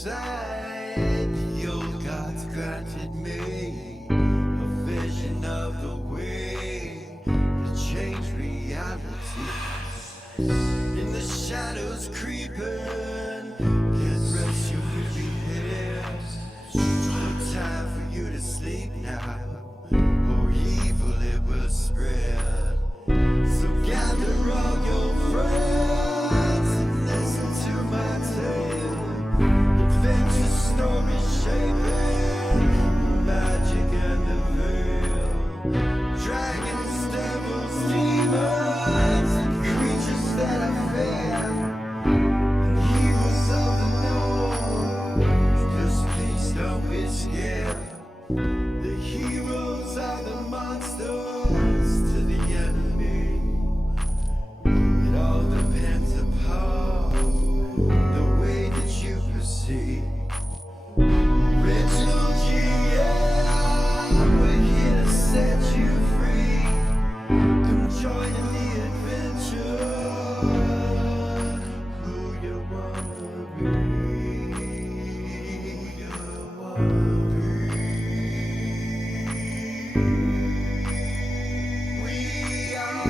sight, the old gods granted me a vision of the way to change reality. In the shadows creeping, can't rest your weary head. No time for you to sleep now, or evil it will spread. So gather all your friends and listen to my tale. Adventure story shaping the magic and the veil. Dragons, devils, demons, and creatures that I fear, and heroes of the known. Just please don't be scared. The heroes are the monsters to the enemy. It all depends upon the way that you proceed. Original GM, we're here to set you free. Come join in the adventure. Who you wanna be? Who you wanna be? We are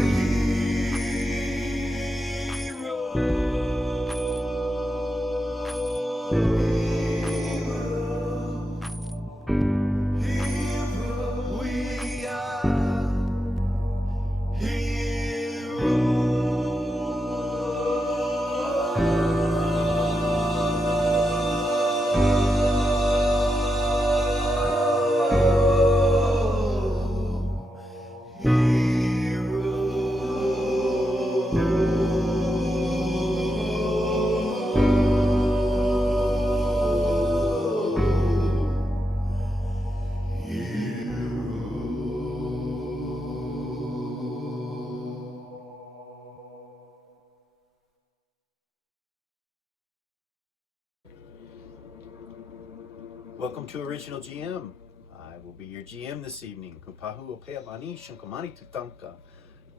Welcome to Original GM. I will be your GM this evening. Hupahu Opeamani Shankamani Tutanka.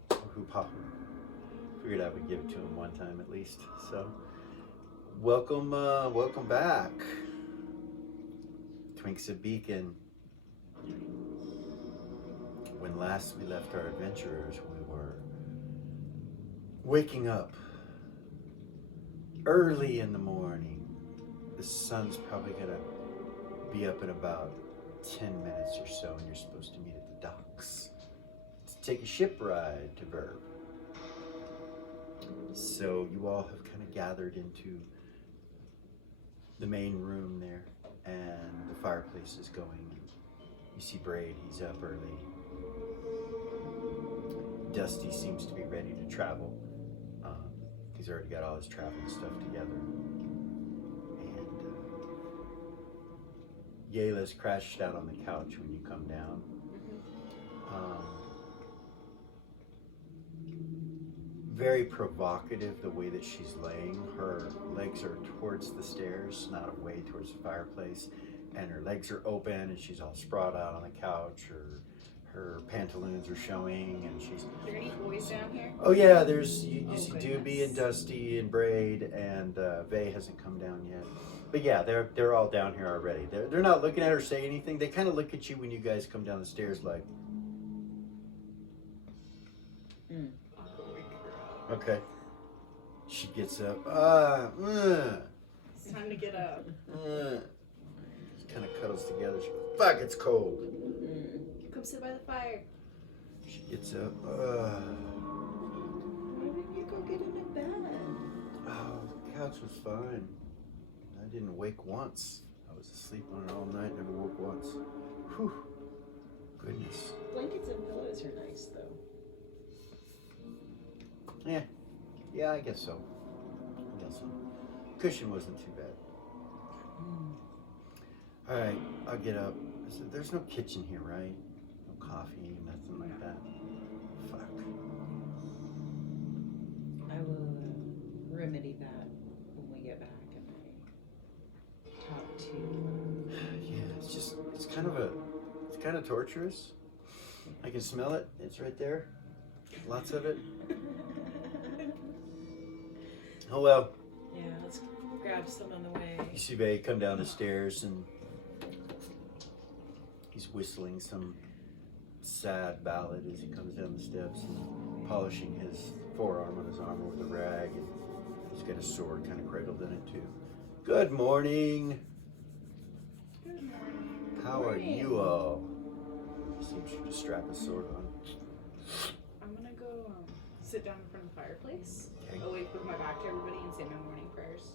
Hupahu. Figured I would give it to him one time at least. So, welcome back. Twinks of Beacon. When last we left our adventurers, we were waking up early in the morning. The sun's probably gonna be up in about 10 minutes or so, and you're supposed to meet at the docks to take a ship ride to Verb. So you all have kind of gathered into the main room there, and the fireplace is going. You see Braid, he's up early. Dusty seems to be ready to travel. He's already got all his travel stuff together. Yayla's crashed out on the couch when you come down. Very provocative the way that she's laying. Her legs are towards the stairs, not away towards the fireplace, and her legs are open and she's all sprawled out on the couch. Her pantaloons are showing, and she's... Are there any boys down here? Oh yeah, there's you see Doobie and Dusty and Braid, and Vay hasn't come down yet. But yeah, they're all down here already. They're not looking at her say anything. They kind of look at you when you guys come down the stairs like. Okay. She gets up. It's time to get up. She kind of cuddles together. She goes, "Fuck, it's cold." Come sit by the fire. She gets up. Why didn't you go get into bed? Oh, the couch was fine. I didn't wake once. I was asleep on it all night, never woke once. Whew. Goodness. Blankets and pillows are nice, though. Yeah, I guess so. Cushion wasn't too bad. All right, I'll get up. I said, there's no kitchen here, right? No coffee, nothing like that. Fuck. I will remedy that when we get back and I talk to... Yeah, it's kind of torturous. I can smell it. It's right there. Lots of it. Oh well. Yeah, let's grab grab some on the way. You see Bay come down the stairs and he's whistling some sad ballad as he comes down the steps and polishing his forearm on his armor with a rag, and he's got a sword kind of cradled in it too. Good morning. Good morning. How are you all? He seems to just strap his sword on. I'm gonna go sit down in front of the fireplace, Okay. away with my back to everybody, and say my morning prayers.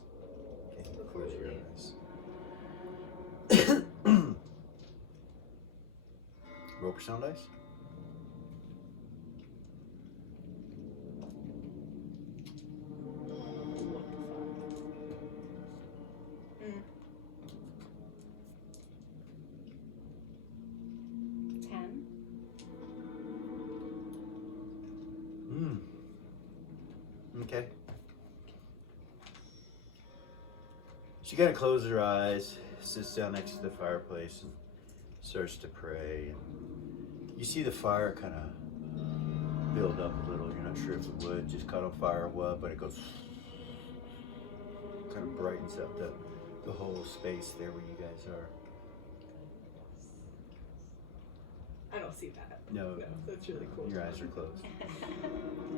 Okay, Before close we your leave. eyes. Roll for sound dice. Mm. 10. Okay. She kind of closes her eyes, sits down next to the fireplace, and starts to pray. And you see the fire kind of build up a little. You're not sure if the wood just caught on fire or what, but it goes, kind of brightens up the whole space there where you guys are. I don't see that. No, No, that's really cool. your eyes are closed.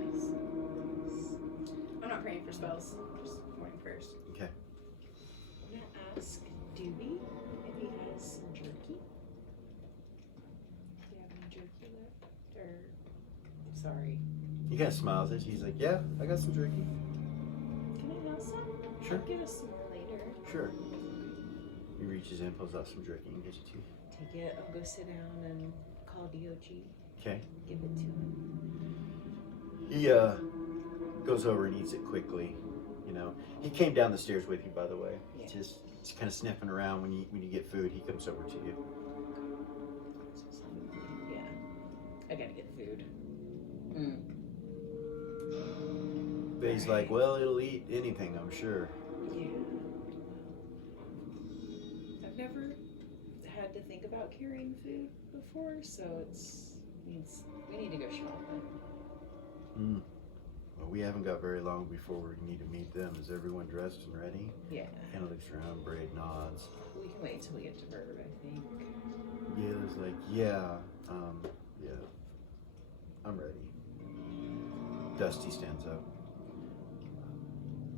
Nice. I'm not praying for spells, just morning prayers. Okay. I'm gonna ask Doobie if he has some jerky. Do you have any jerky left? Or, sorry. He kind of smiles at you. He's like, yeah, I got some jerky. Can I have some? Sure. I'll get us some more later. Sure. He reaches in, pulls out some jerky, and gives it to you. Take it, I'll go sit down and call DOG. Okay. Give it to him. He goes over and eats it quickly. You know, he came down the stairs with you, by the way. Yeah. Just kind of sniffing around when you get food. He comes over to you. Yeah. I gotta get food. But he's like, well, it'll eat anything, I'm sure. Yeah. I've never had to think about carrying food before, so we need to go shopping. Well, we haven't got very long before we need to meet them. Is everyone dressed and ready? Yeah. Kind of looks around, Braid nods. We can wait till we get to Bird, I think. Gayla's like, yeah, I'm ready. Dusty stands up.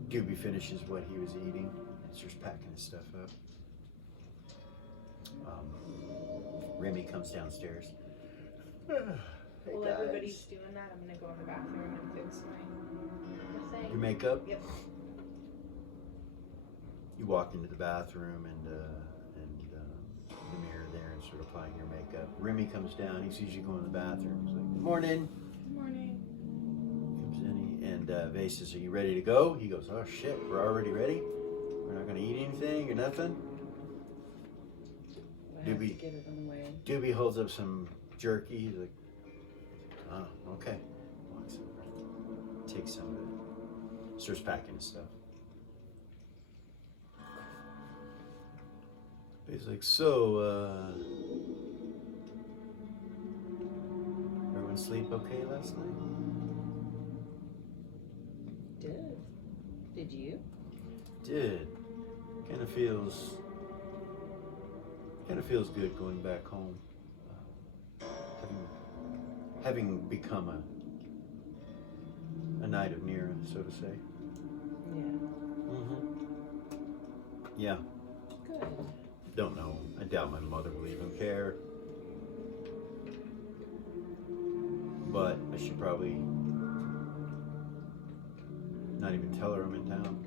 Doobie finishes what he was eating. Starts packing his stuff up. Remy comes downstairs. Hey, While guys. everybody's doing that, I'm gonna go in the bathroom and fix my thing. Your makeup? Yep. You walk into the bathroom and the mirror there and start applying your makeup. Remy comes down. He sees you go in the bathroom. He's like, good morning. Good morning. Comes in and Vase says, are you ready to go? He goes, oh shit, we're already ready? We're not gonna eat anything or nothing? I have to Doobie. get it on the way. Doobie holds up some jerky. He's like, oh, okay. Walks over, takes some of it. Starts packing his stuff. He's like, so, everyone sleep okay last night? Did you? Did. Kind of feels good going back home. Having become a knight of Nira, so to say. Yeah. Yeah. Good. Don't know. I doubt my mother will even care. But I should probably not even tell her I'm in town.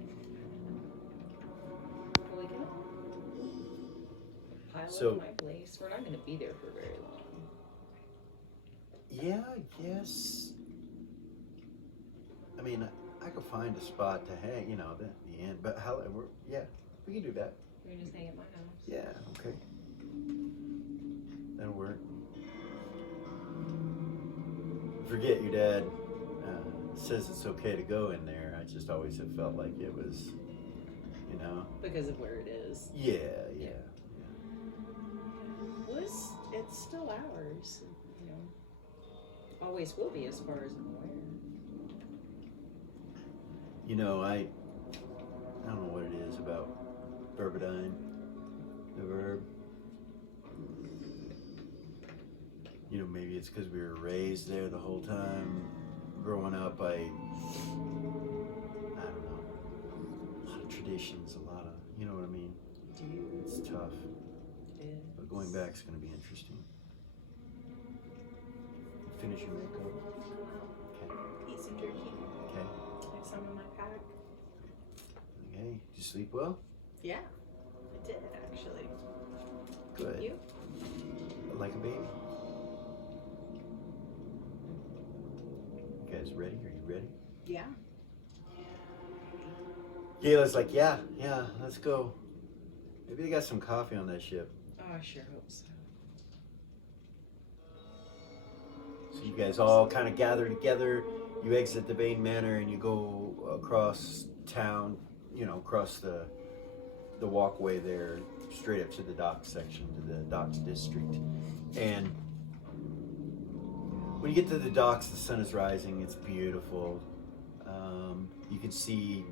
Well, we can pile So- up at my place. We're not going to be there for very long. Yeah, I guess. I mean, I could find a spot to hang, you know, at the end. But yeah, we can do that. We can just hang at my house. Yeah, okay. That'll work. Forget your dad says it's okay to go in there. I just always have felt like it was, you know. Because of where it is. Yeah. Well, it's still ours. You know, always will be as far as I'm aware. You know, I don't know what it is about Burbidine, the verb. You know, maybe it's because we were raised there the whole time. Growing up, I don't know, a lot of traditions, a lot of, you know what I mean? It's tough. It is. But going back's going to be interesting. Finish your makeup. Okay. Eat some turkey. Okay. I have some in my pack. Okay. Did you sleep well? Yeah, I did actually. Good. You? Like a baby. You guys ready? Are you ready? Yeah. Gayla's like, yeah, let's go. Maybe they got some coffee on that ship. Oh, I sure hope so. So you guys all kind of gather together. You exit the Bain Manor and you go across town, you know, across the walkway there, straight up to the docks section, to the docks district. And when you get to the docks, the sun is rising. It's beautiful. You can see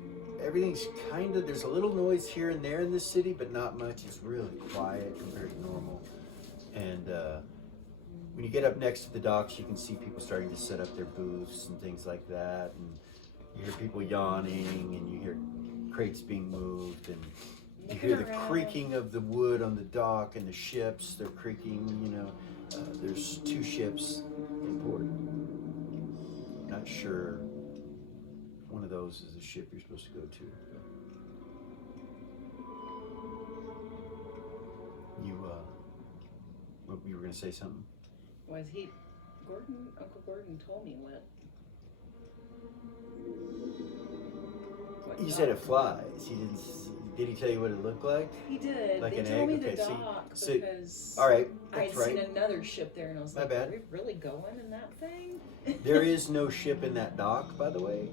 everything's kind of, there's a little noise here and there in the city, but not much. It's really quiet compared to normal. And when you get up next to the docks, you can see people starting to set up their booths and things like that. And you hear people yawning, and you hear crates being moved, and you hear the creaking of the wood on the dock and the ships. They're creaking, you know. There's 2 ships in port. Not sure. One of those is the ship you're supposed to go to. You were gonna say something? Was he, Uncle Gordon told me what He dock. said it flies. He didn't. Did he tell you what it looked like? He did. Like they an told egg? me Okay, the see- dock so- because All right, I had that's right. seen another ship there, and I was My like, bad. "Are we really going in that thing?" There is no ship in that dock, by the way.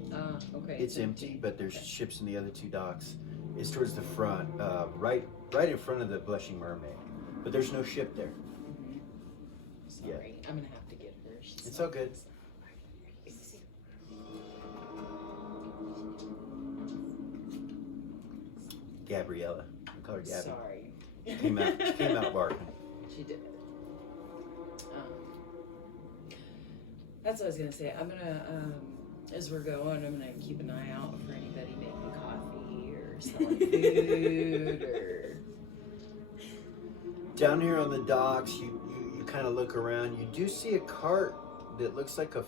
Okay. It's empty, but there's Okay. ships in the other 2 docks. It's towards the front, right in front of the Blushing Mermaid. But there's no ship there. Sorry, I'm gonna have to get her. She's It's all good. Gabriella. I call her Gabby. Sorry. She came out barking. She did. That's what I was gonna say. I'm gonna, as we're going, I'm gonna keep an eye out for anybody making coffee or selling food or. Down here on the docks, you kind of look around. You do see a cart that looks like a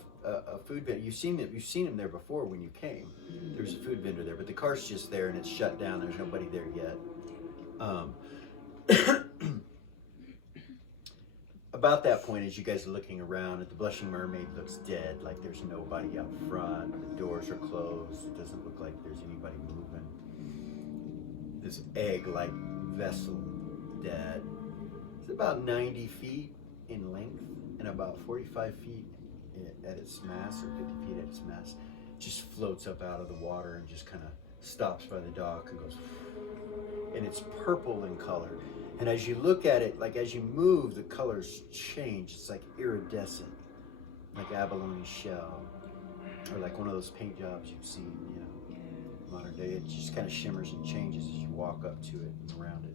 food vendor. You've seen him there before when you came. There's a food vendor there, but the cart's just there and it's shut down. There's nobody there yet. About that point, as you guys are looking around, the Blushing Mermaid looks dead, like there's nobody out front. The doors are closed. It doesn't look like there's anybody moving. This egg-like vessel, dead. It's about 90 feet in length and about 45 feet at its mast, or 50 feet at its mast. Just floats up out of the water and just kind of stops by the dock and goes, and it's purple in color. And as you look at it, like as you move, the colors change. It's like iridescent, like abalone shell, or like one of those paint jobs you've seen, you know, modern day. It just kind of shimmers and changes as you walk up to it and around it.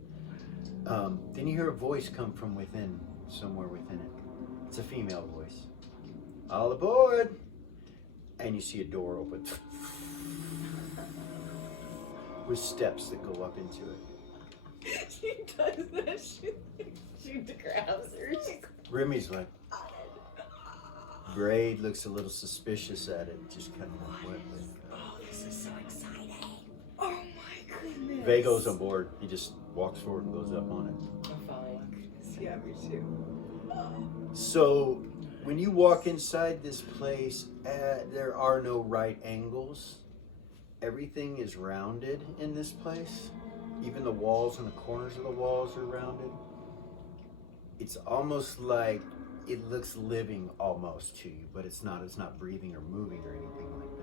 Then you hear a voice come from within, somewhere within it. It's a female voice. All aboard! And you see a door open with steps that go up into it. She does that. She grabs her. Remy's like, Braid looks a little suspicious at it, just kind of like, what? Oh, this is so exciting. Oh my goodness. Vay goes on board. He just walks forward and goes up on it. I'm fine. Yeah, me too. So when you walk inside this place, there are no right angles. Everything is rounded in this place. Even the walls and the corners of the walls are rounded. It's almost like it looks living almost to you, but it's not. It's not breathing or moving or anything like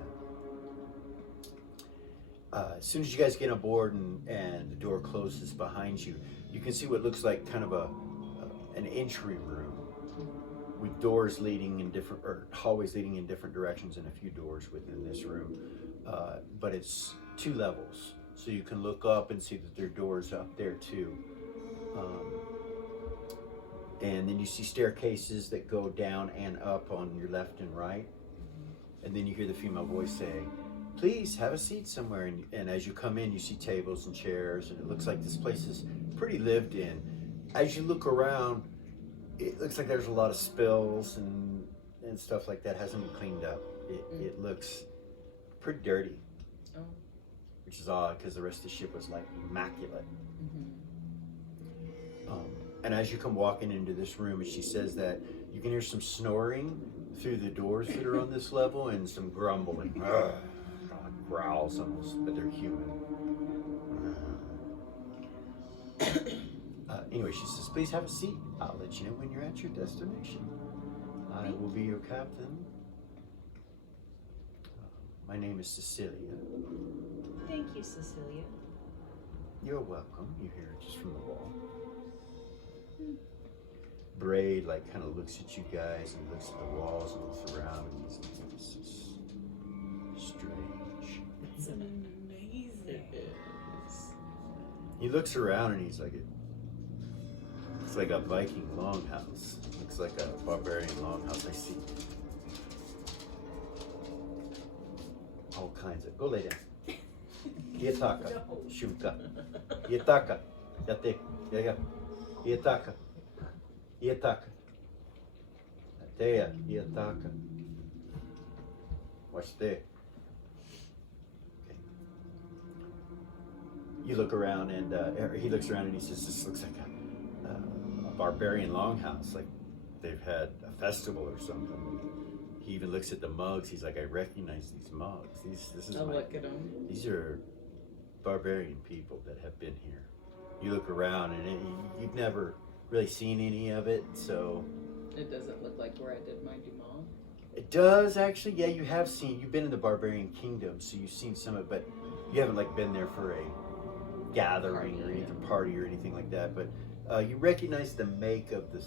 that. As soon as you guys get on board and the door closes behind you, you can see what looks like kind of an entry room with doors leading in different, or hallways leading in different directions, and a few doors within this room. But it's 2 levels. so you can look up and see that there are doors up there too. And then you see staircases that go down and up on your left and right. And then you hear the female voice say, please have a seat somewhere. And as you come in, you see tables and chairs, and it looks like this place is pretty lived in. As you look around, it looks like there's a lot of spills and stuff like that. Hasn't been cleaned up. It looks pretty dirty, which is odd because the rest of the ship was like immaculate. And as you come walking into this room, and she says that you can hear some snoring through the doors that are on this level, and some grumbling, growls almost, but they're human. Anyway, she says, please have a seat. I'll let you know when you're at your destination. I will be your captain. My name is Cecilia. Thank you, Cecilia. You're welcome. You hear it just from the wall. Braid like kind of looks at you guys and looks at the walls and looks around and he's like, this is strange. It's amazing. It is. He looks around and he's like, it's like a Viking longhouse. Looks like a barbarian longhouse. I see all kinds of. Go lay down. Iataka, shuka. Iataka, yate, yeah. Iataka, iataka. Atea, iataka. Watch there. Okay. You look around and he looks around and he says, this looks like a barbarian longhouse, like they've had a festival or something. He even looks at the mugs. He's like, I recognize these mugs. Look at them. These are barbarian people that have been here. You look around and you've never really seen any of it, so. It doesn't look like where I did my Dumont. It does actually. Yeah, you've been in the Barbarian Kingdom, so you've seen some of it, but you haven't like been there for a gathering or anything, party or anything like that. But you recognize the make of the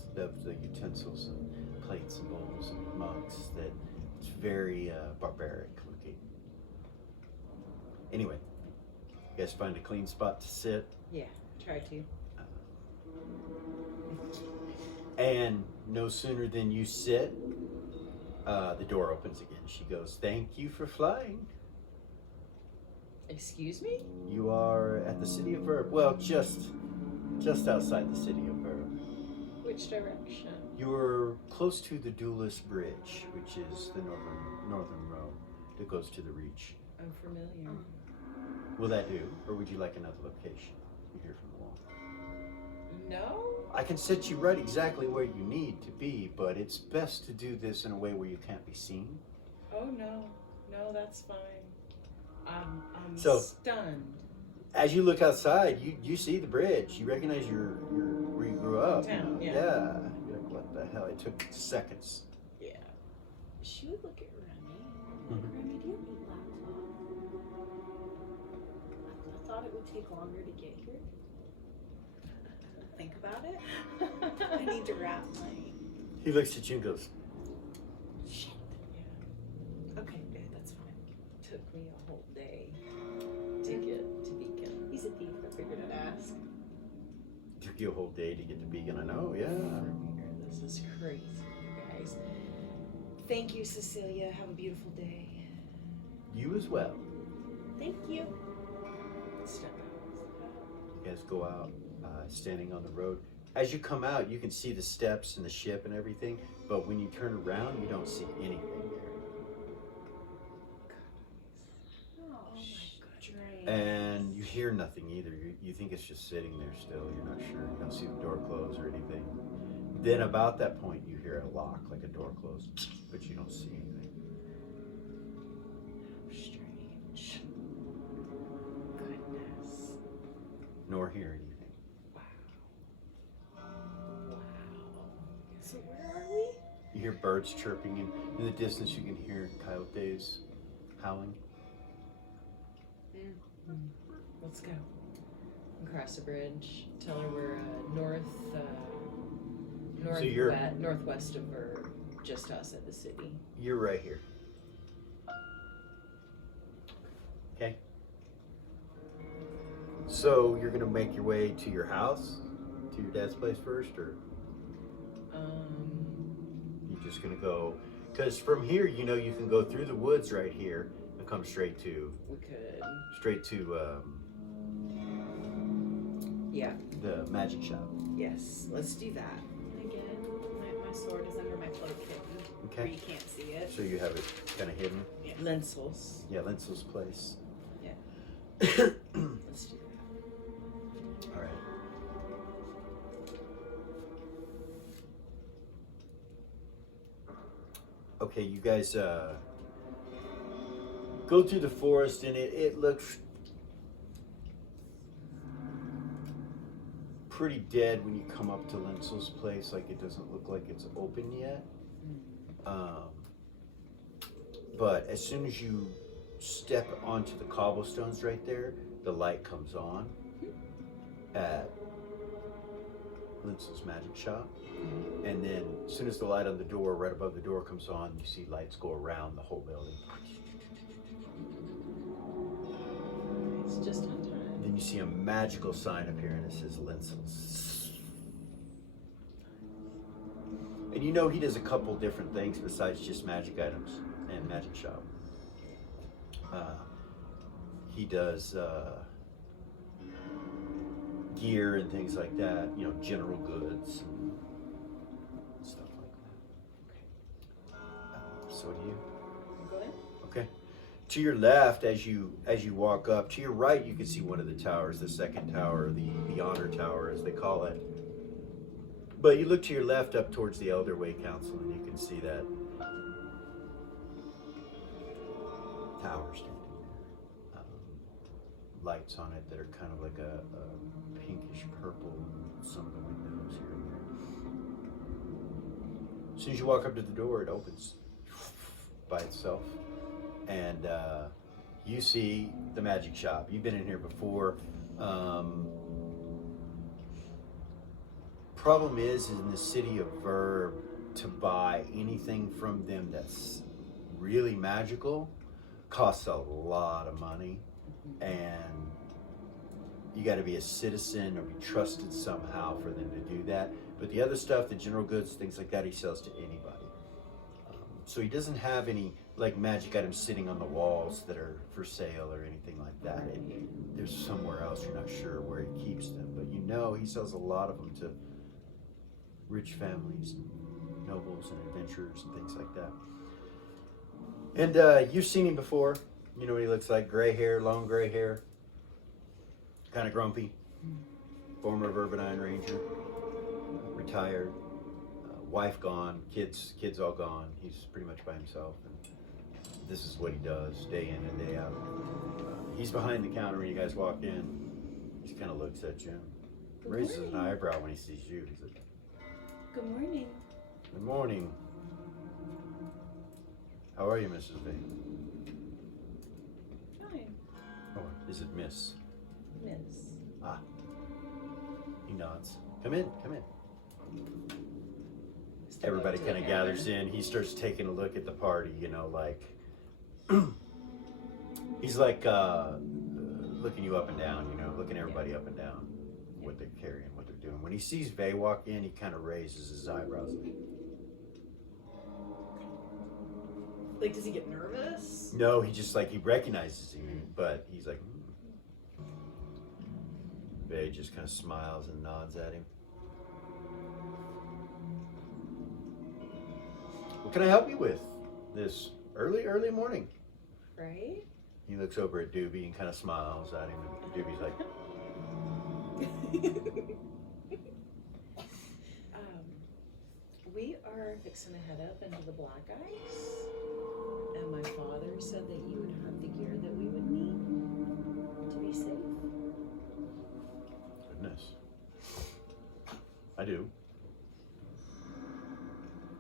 utensils and plates and bowls and mugs. That it's very barbaric looking. Anyway, you guys find a clean spot to sit. Yeah, try to. And no sooner than you sit, the door opens again. She goes, thank you for flying. Excuse me? You are at the city of Verb. Well, just outside the city of Verb. Which direction? You're close to the Duelist Bridge, which is the northern road that goes to the Reach. I'm familiar. Will that do? Or would you like another location? You hear from the wall. No? I can set you right exactly where you need to be, but it's best to do this in a way where you can't be seen. Oh no. No, that's fine. I'm So, stunned. As you look outside, you see the bridge. You recognize your where you grew up. Town, yeah. Yeah. You're like, what the hell? It took seconds. Yeah. She would look at Remy. Mhm. Remy, do you have a laptop? I thought it would take longer to get here. Think about it. I need to wrap my He looks at you and goes, shit. Yeah. Okay, good, that's fine. Took me a whole day to get to Beacon. He's a thief, I figured I'd ask. took you a whole day to get to Beacon. I know, yeah. This is crazy, you guys. Thank you, Cecilia. Have a beautiful day. You as well. Thank you. Step out. You guys go out, standing on the road. As you come out, you can see the steps and the ship and everything, but when you turn around, you don't see anything there. Oh my goodness. And you hear nothing either. You think it's just sitting there still. You're not sure. You don't see the door close or anything. Then about that point, you hear a lock, like a door close, but you don't see anything. Strange. Goodness. Nor hear anything. So where are we? You hear birds chirping, and in the distance you can hear coyotes howling. Let's go. Across the bridge. Tell her we're northwest of her, just outside the city. You're right here. So you're gonna make your way to your house, to your dad's place first, or you just gonna go? Because from here, you know, you can go through the woods right here and come straight to We could. Yeah. the magic shop. Yes. Let's do that. Again, my sword is under my cloak hidden. Okay. Where you can't see it. So you have it kind of hidden. Yeah. Lentils. Yeah, Linsel's place. Yeah. Let's do that. All right. Okay, you guys go through the forest, and it looks pretty dead when you come up to Linsel's place. Like, it doesn't look like it's open yet. But as soon as you step onto the cobblestones right there, the light comes on at Linsel's magic shop. And then as soon as the light on the door, right above the door, comes on, you see lights go around the whole building. It's just on time. Then you see a magical sign appear, and it says Linsel's. And you know he does a couple different things besides just magic items and magic shop. He does gear and things like that, you know, general goods and stuff like that. So do you? Go ahead. Okay. To your left, as you walk up, to your right, you can see one of the towers, the second tower, the honor tower, as they call it. But you look to your left up towards the Elderway Council, and you can see that tower standing there. Lights on it that are kind of like a pinkish purple in some of the windows here and there. As soon as you walk up to the door, it opens by itself, and you see the magic shop. You've been in here before. Problem is in the city of Verb, to buy anything from them that's really magical costs a lot of money, and you got to be a citizen or be trusted somehow for them to do that. But the other stuff, the general goods, things like that, he sells to anybody. So he doesn't have any like magic items sitting on the walls that are for sale or anything like that. There's somewhere else, you're not sure where he keeps them, but you know he sells a lot of them to rich families, and nobles and adventurers and things like that. And you've seen him before. You know what he looks like: gray hair, long gray hair, kind of grumpy. Former Verbanine Ranger, retired, wife gone, kids all gone. He's pretty much by himself, and this is what he does day in and day out. He's behind the counter when you guys walk in. He kind of looks at you, raises an eyebrow when he sees you. He's like, Good morning. "Good morning. How are you, Mrs. V?" Fine. "Oh, is it Miss?" Miss. "Ah." He nods. Come in, come in." Step Everybody up to kind the of counter. gathers in. He starts taking a look at the party, you know, like he's like looking you up and down, you know, looking everybody up and down, what they're carrying, what they're doing. When he sees Vay walk in, he kind of raises his eyebrows. Like, does he get nervous? No, he just like, he recognizes you, but he's like, Vay just kind of smiles and nods at him. "What can I help you with this early morning?" Right? He looks over at Doobie and kind of smiles at him, and Doobie's like, We are fixing to head up into the Black Ice, and my father said that you would have the gear that we would need to be safe. "Goodness. I do."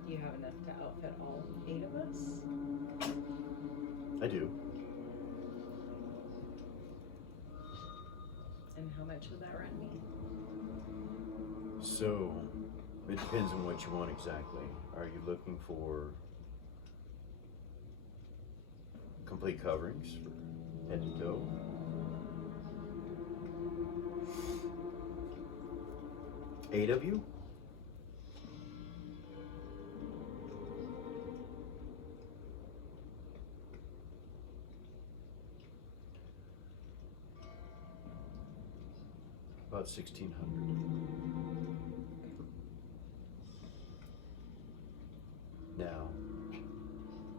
Do you have enough to outfit all 8 of us? "I do." And how much would that run me? So, it depends on what you want exactly. Are you looking for complete coverings for head to toe? 8 of you? About 1,600. Now,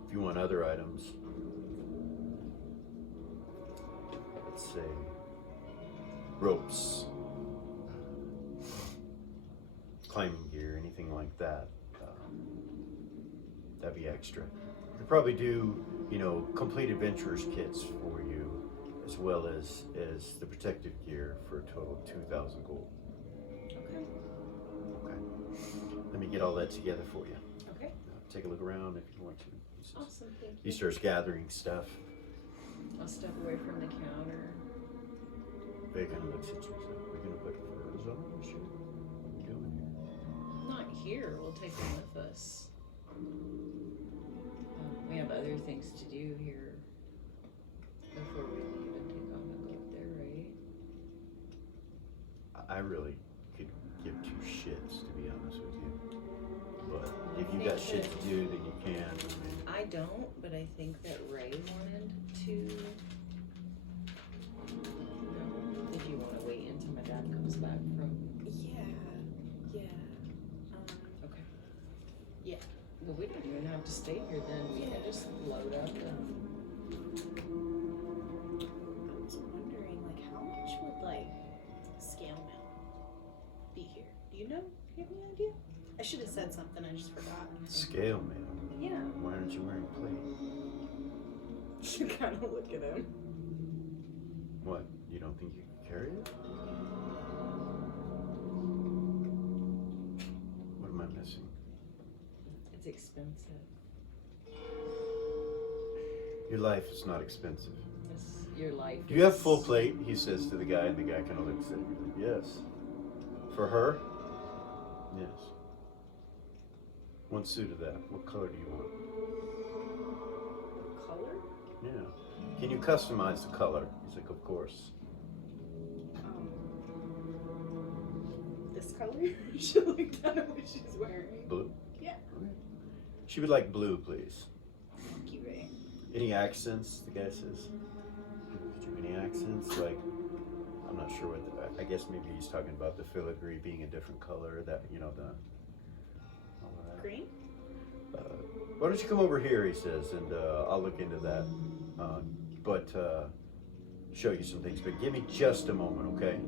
if you want other items, let's say ropes, climbing gear, anything like that, that'd be extra. We'd probably do, you know, complete adventurers kits for you, as well as the protective gear for a total of 2,000 gold. Okay. Okay. Let me get all that together for you. Okay. Take a look around if you want to. Awesome, thank He you. starts gathering stuff. I'll step away from the counter. Bacon looks at you. We're gonna put furs on this year. What are we doing here? Not here. We'll take them with us. We have other things to do here before we leave and take off and go up there, right? I really could give two shits, to be honest with you. But I if you think got shit that- to do, then you can. I mean, I don't, but I think that Ray wanted to. No. Did you want to wait until my dad comes back from? Yeah. Okay. Yeah. Well, we don't even have to stay here then. We can just load up and. I was wondering, like, how much would, like, scale mail be here? Do you know? Do you have any idea? I should have said something, I just forgot. scale mail. Yeah. Why aren't you wearing plate? Should kind of look at him. What? You don't think you can carry it? What am I missing? It's expensive. Your life is not expensive. It's your life. Do you have is- full plate? He says to the guy, and the guy kind of looks at him. Yes. For her? Yes. One suit of that. What color do you want? Color? Yeah. Can you customize the color? He's like, of course. This color? She looked down at what she's wearing. Blue? Yeah. Okay. She would like blue, please. Thank you, Ray. Any accents? The guy says. Any accents? Like, I'm not sure what. I guess maybe he's talking about the filigree being a different color. That, you know, the. All of that. Green? Why don't you come over here? He says, and I'll look into that. But show you some things. But give me just a moment, okay?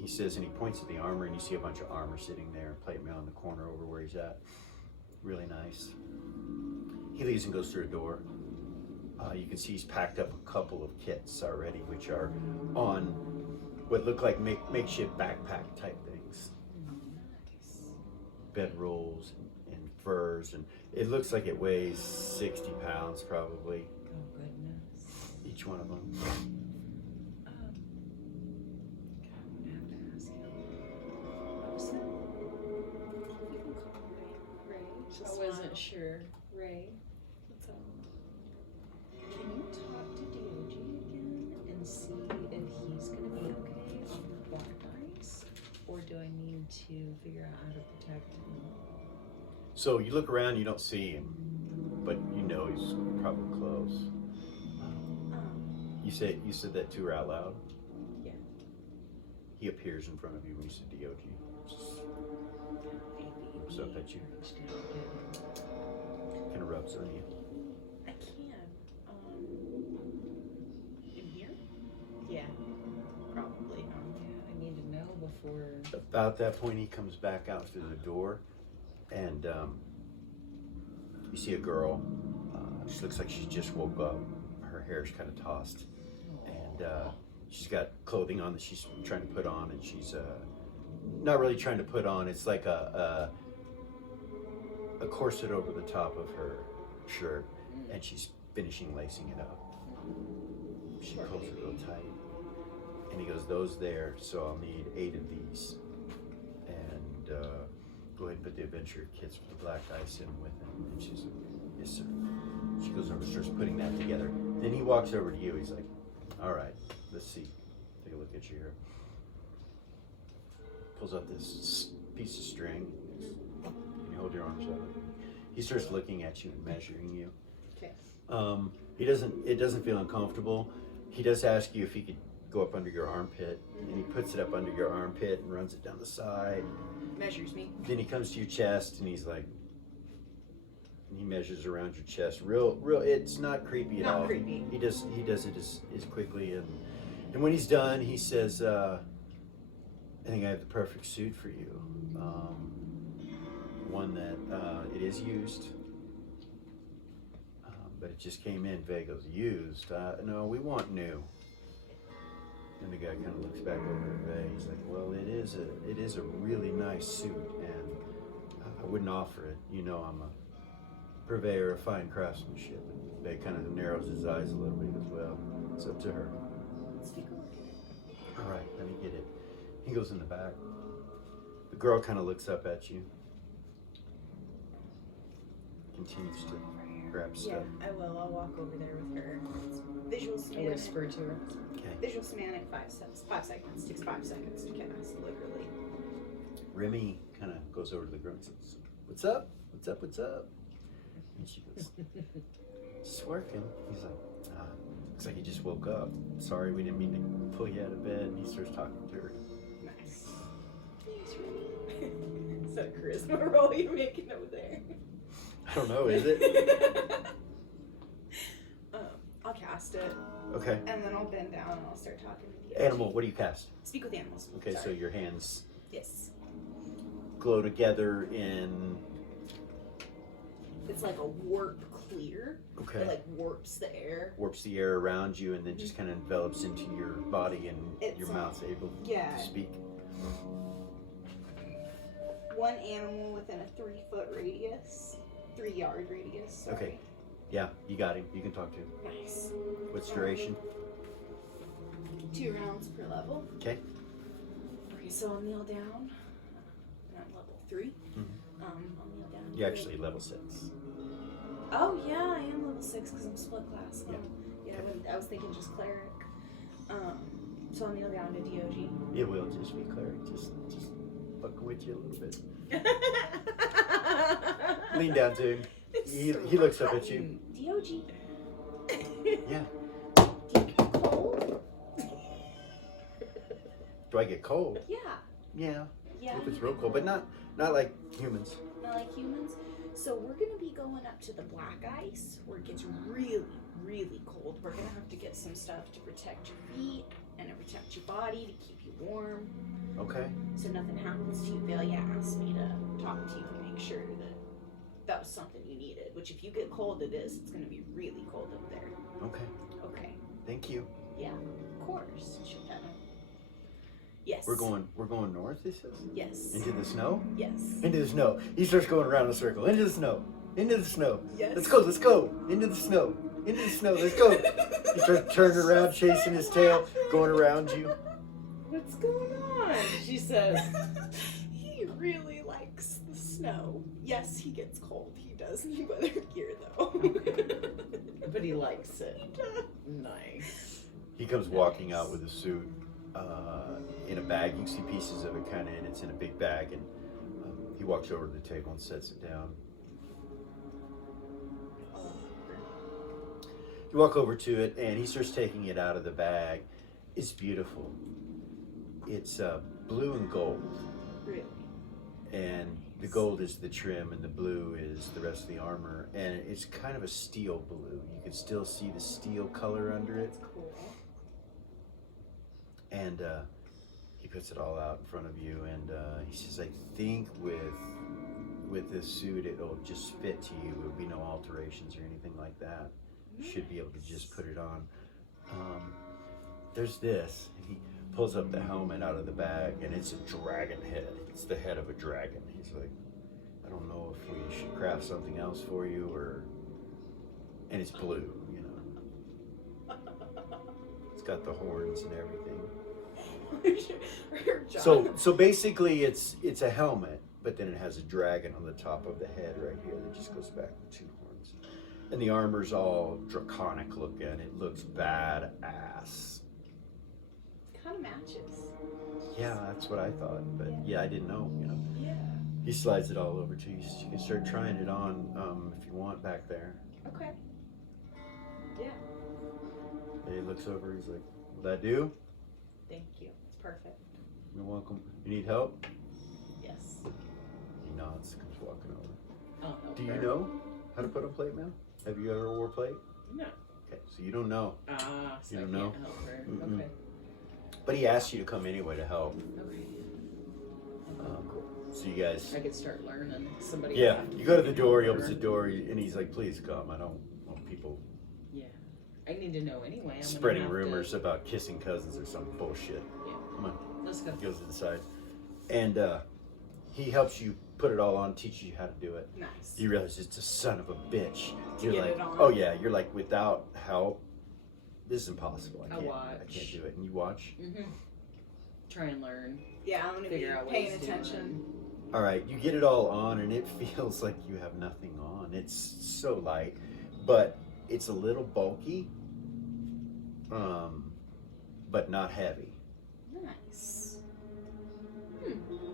He says, and he points at the armor, and you see a bunch of armor sitting there, plate mail in the corner over where he's at. Really nice. He leaves and goes through a door. You can see he's packed up a couple of kits already, which are on what look like makeshift backpack type things. Nice. Bed rolls and furs, and it looks like it weighs 60 pounds probably, Oh goodness. each one of them. God, I'm gonna have to ask him. What was that? You can call him Ray. Ray. I wasn't sure. Ray, What's up? can you talk to DOG again and see if he's gonna be okay on the black ice, or do I need to figure out how to protect him? So you look around, you don't see him, but you know he's probably close. You said that to her out loud? Yeah. He appears in front of you when you said DOG. Just looks up at you, kind of rubs on you. I can. In here? Yeah. Probably. Yeah, I need to know before. About that point, he comes back out through the door, and you see a girl. She looks like she just woke up. Her hair's kind of tossed, and she's got clothing on that she's trying to put on, and she's not really trying to put on. It's like a corset over the top of her shirt, and she's finishing lacing it up. She Poor pulls it real baby. tight, and he goes, "Those there, so I'll need 8 of these, and go ahead and put the adventure kits with the black ice in with him." And she's like, "Yes, sir." She goes over and starts putting that together. Then he walks over to you. He's like, "All right, let's see. Take a look at you here." pulls out this piece of string. And you hold your arms up. He starts looking at you and measuring you. Okay. It doesn't feel uncomfortable. He does ask you if he could go up under your armpit, and he puts it up under your armpit and runs it down the side. Measures me. Then he comes to your chest and he's like, and he measures around your chest. Real. It's not creepy at all. Not creepy. He does it as quickly, and when he's done, he says, "I think I have the perfect suit for you. One that it is used, but it just came in Vago's used. No, we want new." And the guy kind of looks back over at Vay. He's like, "Well, it is a really nice suit, and I wouldn't offer it. You know, I'm a purveyor of fine craftsmanship." And Vay kind of narrows his eyes a little bit as well. It's up to her. Let's take a look at it. All right, let me get it. He goes in the back. The girl kind of looks up at you. Continues to grab stuff. Yeah, I will. I'll walk over there with her. It's visual I semantic. whisper to her. Okay. Visual semantic 5 steps. 5 seconds. Takes 5 seconds to cast, literally. Remy kind of goes over to the girl and says, "What's up? What's up? What's up?" And she goes, "Just working." He's like, "Looks like you just woke up. Sorry, we didn't mean to pull you out of bed." And he starts talking to her. Nice. Thanks, Remy. Is that a charisma roll you're making over there? I don't know, is it? I'll cast it, Okay. and then I'll bend down and I'll start talking to the Animal, what do you cast? Speak with animals. Okay, so Sorry. your hands Yes. glow together in. It's like a warp clear. Okay. It like warps the air. Warps the air around you and then just kind of envelops into your body, and It's, your mouth's able yeah. to speak. One animal within a 3-foot radius. 3-yard radius. Sorry. Okay. Yeah, you got him. You can talk to him. Nice. What's duration? 2 rounds per level. Okay. Okay, so I'll kneel down. And I'm level 3. Mhm. I'll kneel down. You're actually level 6. Oh yeah, I am level 6 because I'm split class. Yeah. Yeah, I was thinking just cleric. So I'll kneel down to DOG. It will just be cleric. Just fucking with you a little bit. Lean down to him. He looks up at you. DOG. Yeah. Do you get cold? Do I get cold? Yeah. Yeah. Yeah. If it's real cold, but not like humans. Not like humans. So we're gonna be going up to the black ice where it gets really, really cold. We're gonna have to get some stuff to protect your feet and to protect your body to keep you warm. Okay. So nothing happens to you. Velia asked me to talk to you and make sure that that was something you needed. Which if you get cold, it's gonna be really cold up there. Okay. Okay. Thank you. Yeah. Of course. She'll tell me. Yes. We're going north, he says? Yes. Into the snow? Yes. Into the snow. He starts going around in a circle. Into the snow. Into the snow. Yes. Let's go. Into the snow. Into the snow. Let's go. He starts turning around, chasing his tail, going around you. What's going on? She says. He really likes the snow. Yes, he gets cold. He does need weather gear though. But he likes it. Nice. He comes walking out with a suit in a bag. You can see pieces of it kind of, and it's in a big bag. And he walks over to the table and sets it down. You walk over to it, and he starts taking it out of the bag. It's beautiful. It's blue and gold. Really? And the gold is the trim, and the blue is the rest of the armor. And it's kind of a steel blue. You can still see the steel color under it. That's cool. And he puts it all out in front of you, and he says, "I think with this suit, it'll just fit to you. There'll be no alterations or anything like that. You should be able to just put it on. There's this." And he pulls up the helmet out of the bag, and it's a dragon head. It's the head of a dragon. He's like, "I don't know if we should craft something else for you, or..." And it's blue, you know. It's got the horns and everything. So basically it's a helmet, but then it has a dragon on the top of the head right here that just goes back with 2 horns. And the armor's all draconic looking. It looks badass. kind of matches. Yeah, that's what I thought, but yeah, I didn't know, you know. Yeah. He slides it all over to you, so you can start trying it on if you want back there. Okay. Yeah. And he looks over, he's like, will that do? Thank you. It's perfect. You're welcome. You need help? Yes. He nods, comes walking over. I'll help Do you her. know how to put on plate mail? Have you ever wore plate? No. Okay, so you don't know. Ah, so You I don't can't know? help her. Mm-mm. Okay. But he asked you to come anyway to help. Okay. So you guys, I could start learning. Somebody. yeah, would have you go to the fucking door, he help opens the her. door, and he's like, please come. I don't want people Yeah. I need to know anyway. I'm spreading gonna have rumors To, about kissing cousins or some bullshit. yeah. Come on. Let's go. He goes to the side. And he helps you put it all on, teaches you how to do it. Nice. You realize it's a son of a bitch. To You're get like, it on. oh yeah, you're like, without help, this is impossible. I I'll can't watch. do it. And you watch. Mm-hmm. Try and learn. Yeah, I'm gonna be Figure out paying ways to attention. All right, you get it all on, and it feels like you have nothing on. It's so light, but it's a little bulky, but not heavy. Nice.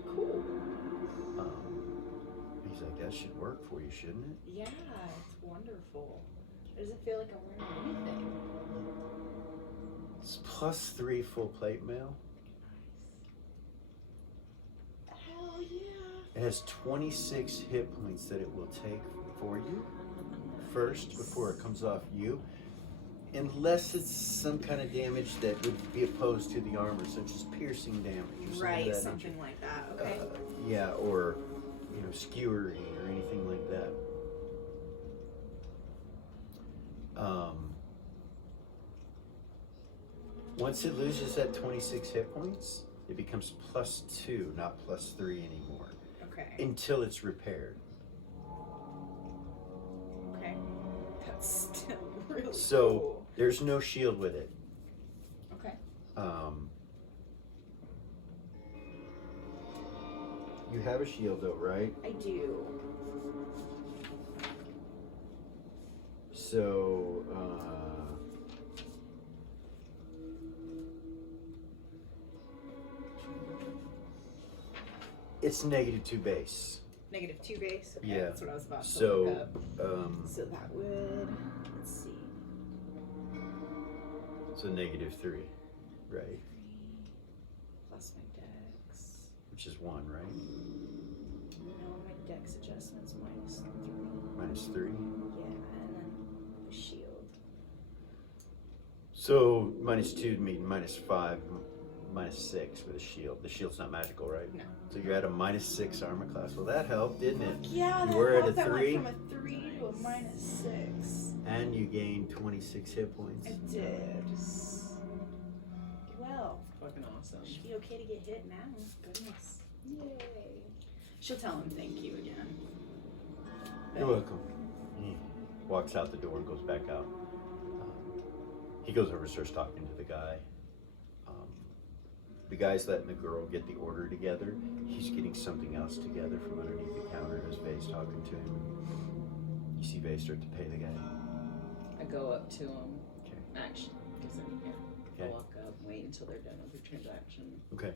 Cool. He's like, that should work for you, shouldn't it? Yeah, it's wonderful. It doesn't feel like I'm wearing anything. It's +3 full plate mail. Hell yeah. It has 26 hit points that it will take for you first before it comes off you. Unless it's some kind of damage that would be opposed to the armor, such as piercing damage or something Right, of that something nature. like that. Okay. Yeah, or skewering or anything like that. Once it loses that 26 hit points, it becomes +2, not +3 anymore, Okay. until it's repaired. Okay. That's still really So cool. there's no shield with it. Okay. You have a shield though, right? I do. So, it's -2 base. -2 base. Okay, Yeah. that's what I was about to So, look up. So that would, let's see, so -3, right? plus my dex. Which is 1, right? No, my dex adjustments -3. -3. Yeah, and then the shield. So -2 mean -5, -6 with a shield. The shield's not magical, right? No. So you're at a -6 armor class. Well, that helped, didn't it? Yeah, You that were at a helped. I 3? went from a 3 to a -6. And you gained 26 hit points. I did. Well, Fucking awesome. should be okay to get hit now. Goodness. Yay. She'll tell him thank you again. You're welcome. He walks out the door and goes back out. He goes over and starts talking to the guy. The guy's letting the girl get the order together. He's getting something else together from underneath the counter as Vay's talking to him. You see Vay start to pay the guy. I go up to him. Okay. Actually, because I Okay. walk up, wait until they're done with the transaction. Okay.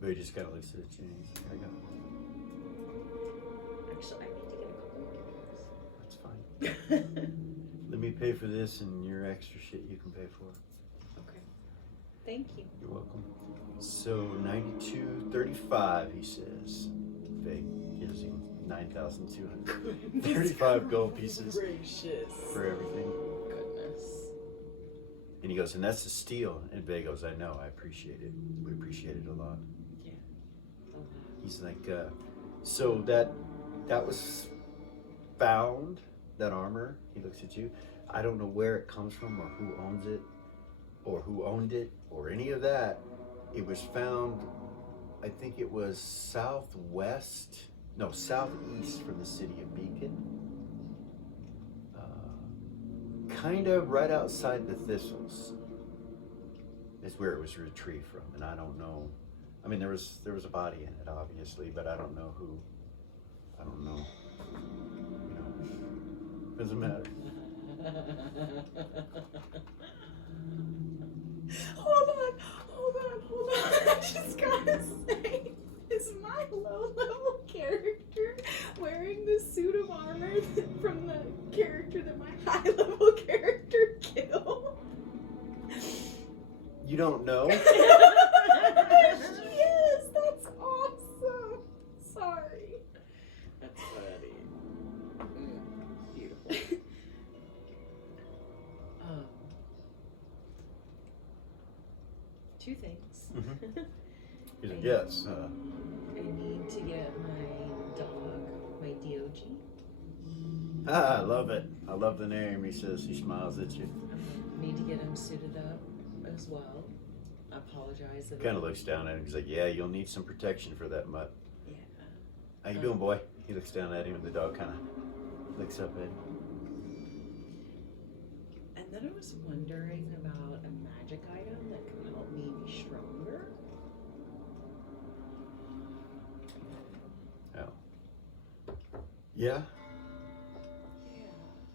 Vay just kind of looks at it and he's like, I got it. Actually, I need to get a couple more That's fine. of those. Let me pay for this and your extra shit you can pay for. Okay. Thank you. You're welcome. So 92.35, he says. Vay gives him 9,235 gold pieces Gracious. for everything. Goodness. And he goes, and that's a steal. And Vay goes, I know, I appreciate it. We appreciate it a lot. Yeah. He's like, so that was found, that armor. He looks at you. I don't know where it comes from or who owns it or who owned it or any of that. It was found, I think it was southeast from the city of Beacon. Kind of right outside the thistles is where it was retrieved from. And I don't know. I mean, there was a body in it, obviously, but I don't know who. I don't know. Doesn't matter. Hold on. I just gotta say, is my low-level character wearing the suit of armor from the character that my high-level character killed? You don't know? She is. That's awesome. Sorry. That's funny. Beautiful. Two things. He's like, yes. I need to get my dog, my DOG. I love it. I love the name. He says, he smiles at you. I need to get him suited up as well. I apologize. Kind of looks down at him. He's like, yeah, you'll need some protection for that mutt. Yeah. How you doing, boy? He looks down at him and the dog kind of looks up at him. And then I was wondering about a magic item that can help me be stronger. Oh. Yeah?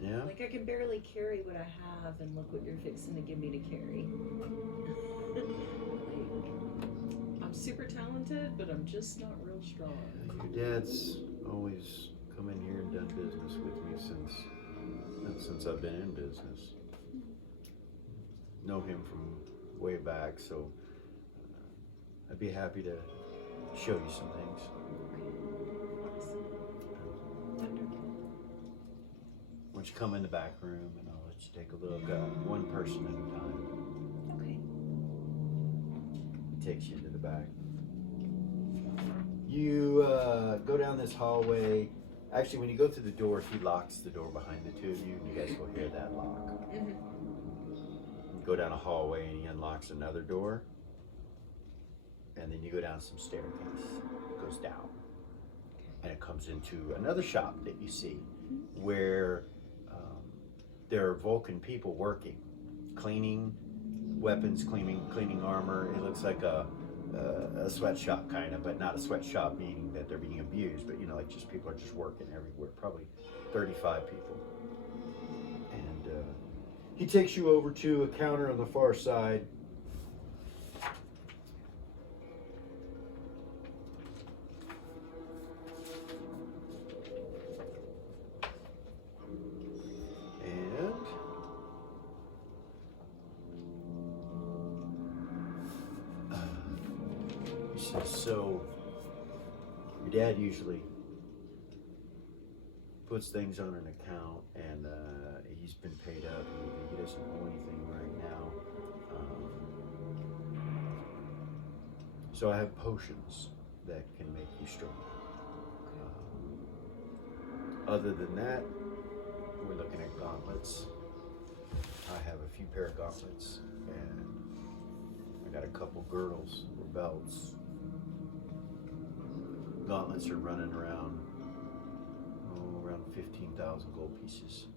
Yeah? Like, I can barely carry what I have, and look what you're fixing to give me to carry. Like, I'm super talented, but I'm just not real strong. Your dad's always come in here and done business with me since I've been in business. Know him from way back, so I'd be happy to show you some things. Why don't you come in the back room and I'll let you take a look, one person at a time. Okay. He takes you into the back. You go down this hallway. Actually, when you go through the door, he locks the door behind the two of you, and you guys will hear that lock. Mm-hmm. You go down a hallway, and he unlocks another door, and then you go down some staircase. It goes down, and it comes into another shop that you see, where there are Vulcan people working, cleaning weapons, cleaning armor. It looks like a sweatshop kind of, but not a sweatshop meaning that they're being abused, but you know, like just people are just working everywhere, probably 35 people. And he takes you over to a counter on the far side. So, your dad usually puts things on an account, and he's been paid up. He doesn't owe anything right now. So I have potions that can make you strong. Other than that, we're looking at gauntlets. I have a few pair of gauntlets, and I got a couple girdles or belts. Gauntlets are running around 15,000 gold pieces.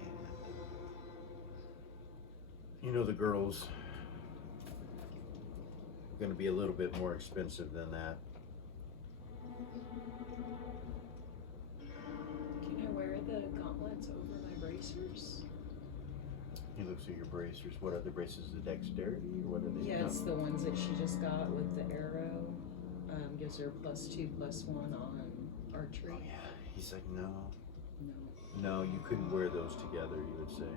And you know, the girdles are going to be a little bit more expensive than that. Can I wear the gauntlets over my bracers? He looks at your bracers. What are the bracers? The dexterity, or what are they? Yeah, it's the ones that she just got with the arrow. Gives her +2/+1 on archery. Oh yeah. He's like, no. No. No, you couldn't wear those together, you would say.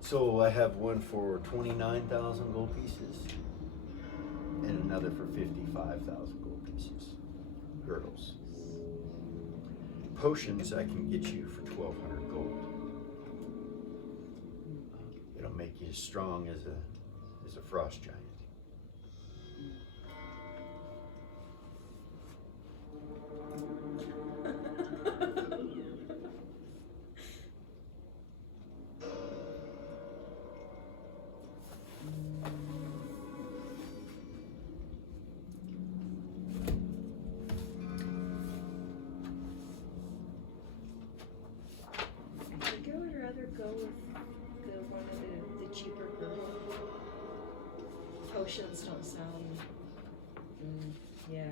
So I have one for 29,000 gold pieces and another for 55,000 gold pieces. Girdles. Potions I can get you for 1,200 gold. It'll make you as strong as a frost giant. Go with one of the cheaper girdle Potions don't sound. Yeah.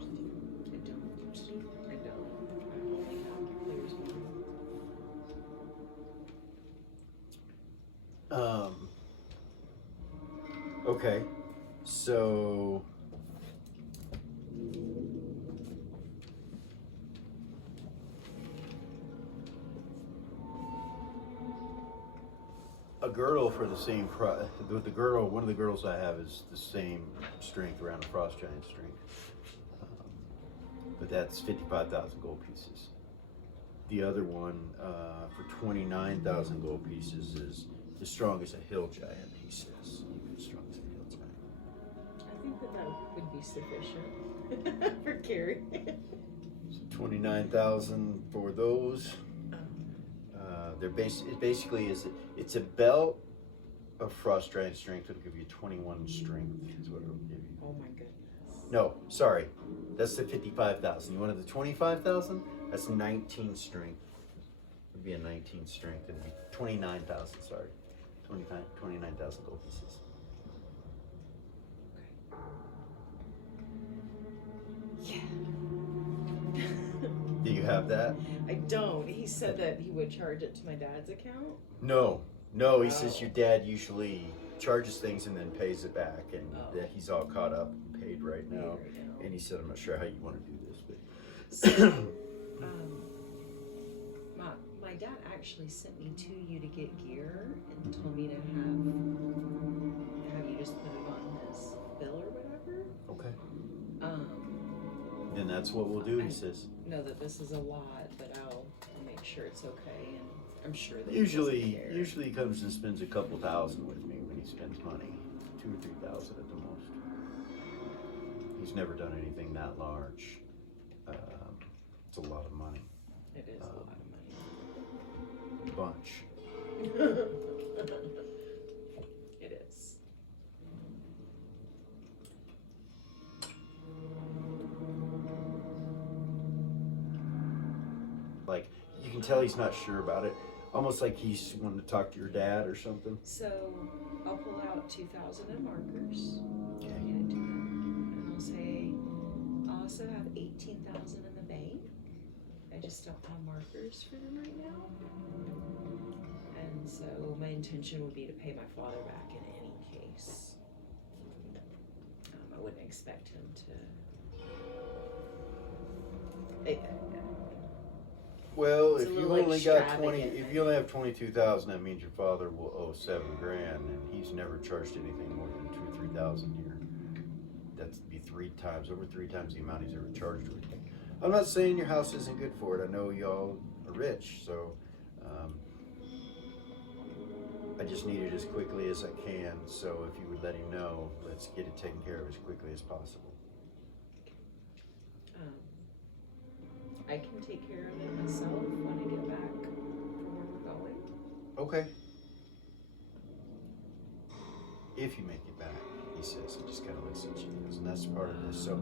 Players do. I don't. I only have players one. Okay. So a girdle for the same with the girdle, one of the girdles I have is the same strength around a frost giant strength. But that's 55,000 gold pieces. The other one for 29,000 gold pieces is as strong as a hill giant, he says. Even as strong as a hill giant. I think that would be sufficient for carrying. So 29,000 for those. It basically is. It's a belt of frost giant strength. It'll give you 21 strength. Is what it'll give you. Oh my goodness. No, sorry, that's the 55,000. You wanted the 25,000? That's 19 strength. Would be a 19 strength. It'd be 29,000. Sorry, 29,000 gold pieces. Yeah. Do you have that? I don't. He said that he would charge it to my dad's account. No. He says your dad usually charges things and then pays it back, and that he's all caught up and paid right now. And he said, I'm not sure how you want to do this, but So, my dad actually sent me to you to get gear and told me to have you just put it on his bill or whatever. okay. Then that's what we'll do. He says. Know that this is a lot, but I'll make sure it's okay, and I'm sure that Usually he doesn't care. he comes and spends a couple thousand with me when he spends money, 2,000 or 3,000 at the most. He's never done anything that large. It's a lot of money. It is a lot of Bunch. money. It is. Like, you can tell he's not sure about it. Almost like he's wanting to talk to your dad or something. So I'll pull out 2,000 in markers. Okay. And I'll say, I also have 18,000 in the bank. I just don't have markers for them right now. And so my intention would be to pay my father back in any case. I wouldn't expect him to. Well, It's if a you little only got 20, extravagant. if you only have 22,000, that means your father will owe $7,000, and he's never charged anything more than 2,000 or 3,000 here. That'd be over three times the amount he's ever charged with me. I'm not saying your house isn't good for it. I know y'all are rich, so I just need it as quickly as I can. So if you would let him know, let's get it taken care of as quickly as possible. I can take care of it myself when I get back from where we're going. Okay. If you make it back, he says. He just kind of looks at you, and that's part of this. So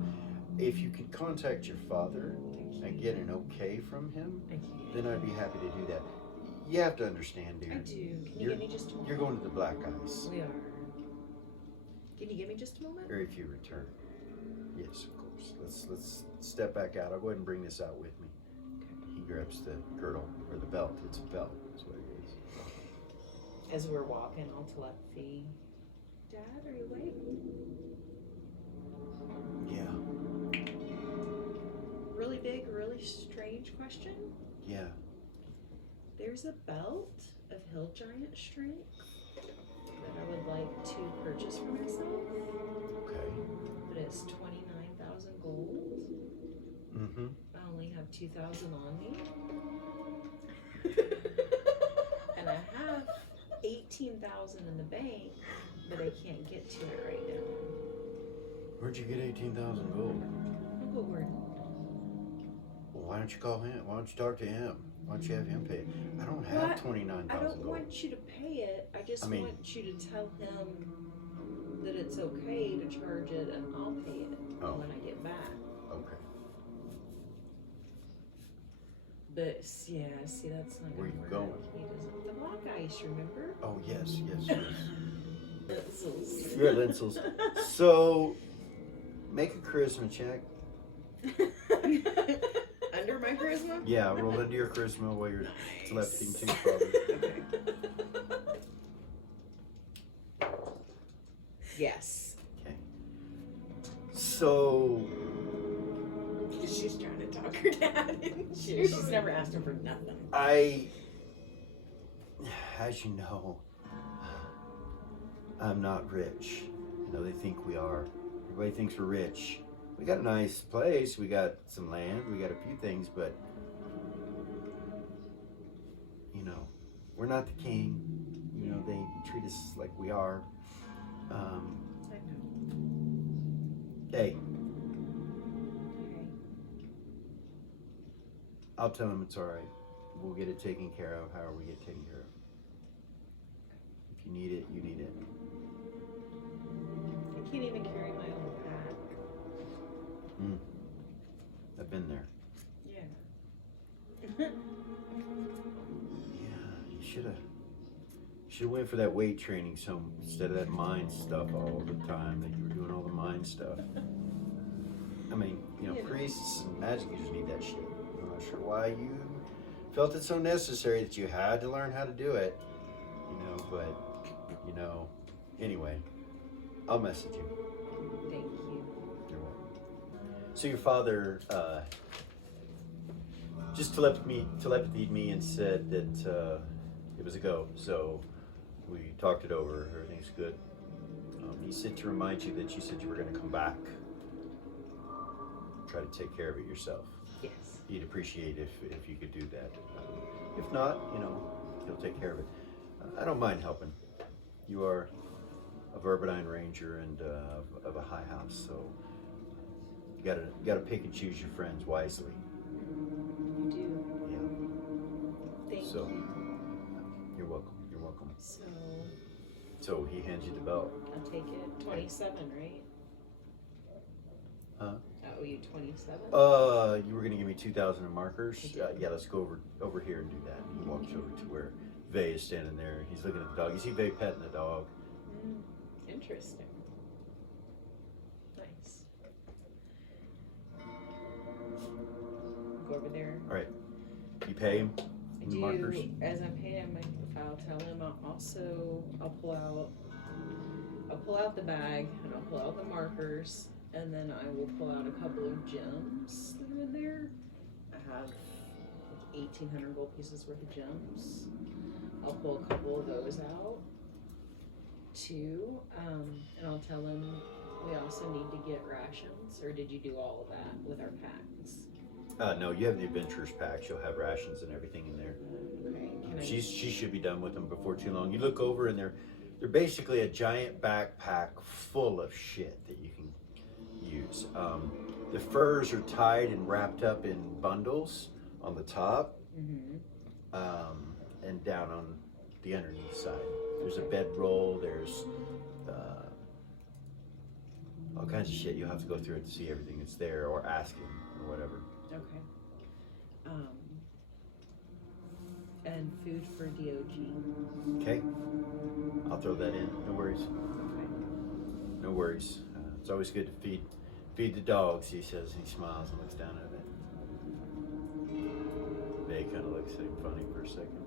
if you could contact your father and get an okay from him, then I'd be happy to do that. You have to understand, dear. I do. Can you give me just a moment? You're going to the Black Ice. We are. Can you give me just a moment? Or if you return. Yes, of course. Let's step back out. I'll go ahead and bring this out with me. Okay. He grabs the girdle or the belt. It's a belt. That's what it is. As we're walking, I'll telepathy. Dad, are you awake? Yeah. Really big, really strange question. Yeah. There's a belt of hill giant strength that I would like to purchase for myself. Okay. But it's 29,000 gold. Mm-hmm. I only have 2,000 on me. And I have 18,000 in the bank, but I can't get to it right now. Where'd you get 18,000 gold? I'll go word. Well, why don't you call him? Why don't you talk to him? Why don't you have him pay it? I don't Well, have I 29,000 don't gold. want you to pay it. I just mean- want you to tell him that it's okay to charge it and I'll pay it when I get back. Okay. But yeah, see, that's not Where gonna you work. going? He doesn't. The Black Ice, remember? Oh, yes, yes, yes. You're at Linsel's. So, make a charisma check. Under my charisma? Yeah, roll into your charisma while you're telepathying to your father. Yes. Okay. So, She's trying to talk her dad into. She's never asked him for nothing. as you know, I'm not rich. You know, they think we are. Everybody thinks we're rich. We got a nice place, we got some land, we got a few things, but, you know, we're not the king. You know, they treat us like we are. I know. Hey, I'll tell him it's all right. We'll get it taken care of however we get taken care of. If you need it, you need it. I can't even carry my own pack. I've been there. Yeah. Yeah, you should have went for that weight training some instead of that mind stuff all the time that you were doing all the mind stuff. I mean, you know, priests and magic users need that shit. I'm not sure why you felt it so necessary that you had to learn how to do it. You know, but you know, anyway, I'll message you. Thank you. You're welcome. So your father just telepathied me and said that it was a go. So we talked it over. Everything's good. He said to remind you that you said you were going to come back. Try to take care of it yourself. Yes. He'd appreciate if you could do that. If not, you know, he'll take care of it. I don't mind helping. You are a Verbaline Ranger and of a high house, so you gotta pick and choose your friends wisely. You do. Yeah. Thank So you. you're welcome. You're welcome. So he hands you the belt. I'll take it. 27, right? Huh? I owe you 27. You were gonna give me 2,000 in markers. Yeah, let's go over here and do that. He walks over to where Vay is standing there. He's looking at the dog. You see Vay petting the dog. Interesting. Nice. Go over there. All right. You pay him I in the do. markers. As I'm paying him, I'll tell him. I'll pull out the bag and I'll pull out the markers, and then I will pull out a couple of gems that are in there. I have like 1,800 gold pieces worth of gems. I'll pull a couple of those out too, and I'll tell him we also need to get rations. Or did you do all of that with our packs? No, you have the adventurers packs. You'll have rations and everything in there. Okay. She should be done with them before too long. You look over and they're basically a giant backpack full of shit that you can use. The furs are tied and wrapped up in bundles on the top, and down on the underneath side. There's a bedroll. There's all kinds of shit. You'll have to go through it to see everything that's there, or ask him, or whatever. Okay. And food for DOG. Okay, I'll throw that in. No worries. Okay. No worries. It's always good to feed the dogs, he says. He smiles and looks down at it. They kind of looks at him funny for a second.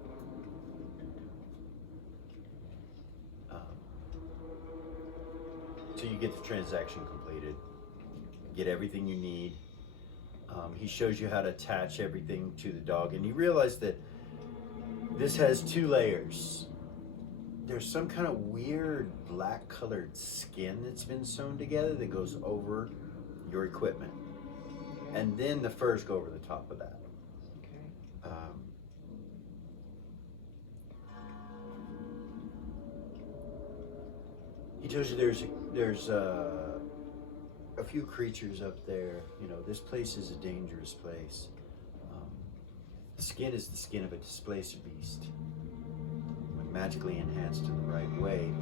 So you get the transaction completed. Get everything you need. He shows you how to attach everything to the dog, and you realize that this has 2 layers. There's some kind of weird black colored skin that's been sewn together that goes over your equipment. And then the furs go over the top of that. Okay. He tells you there's a few creatures up there. You know, this place is a dangerous place. The skin is the skin of a displacer beast. When magically enhanced in the right way,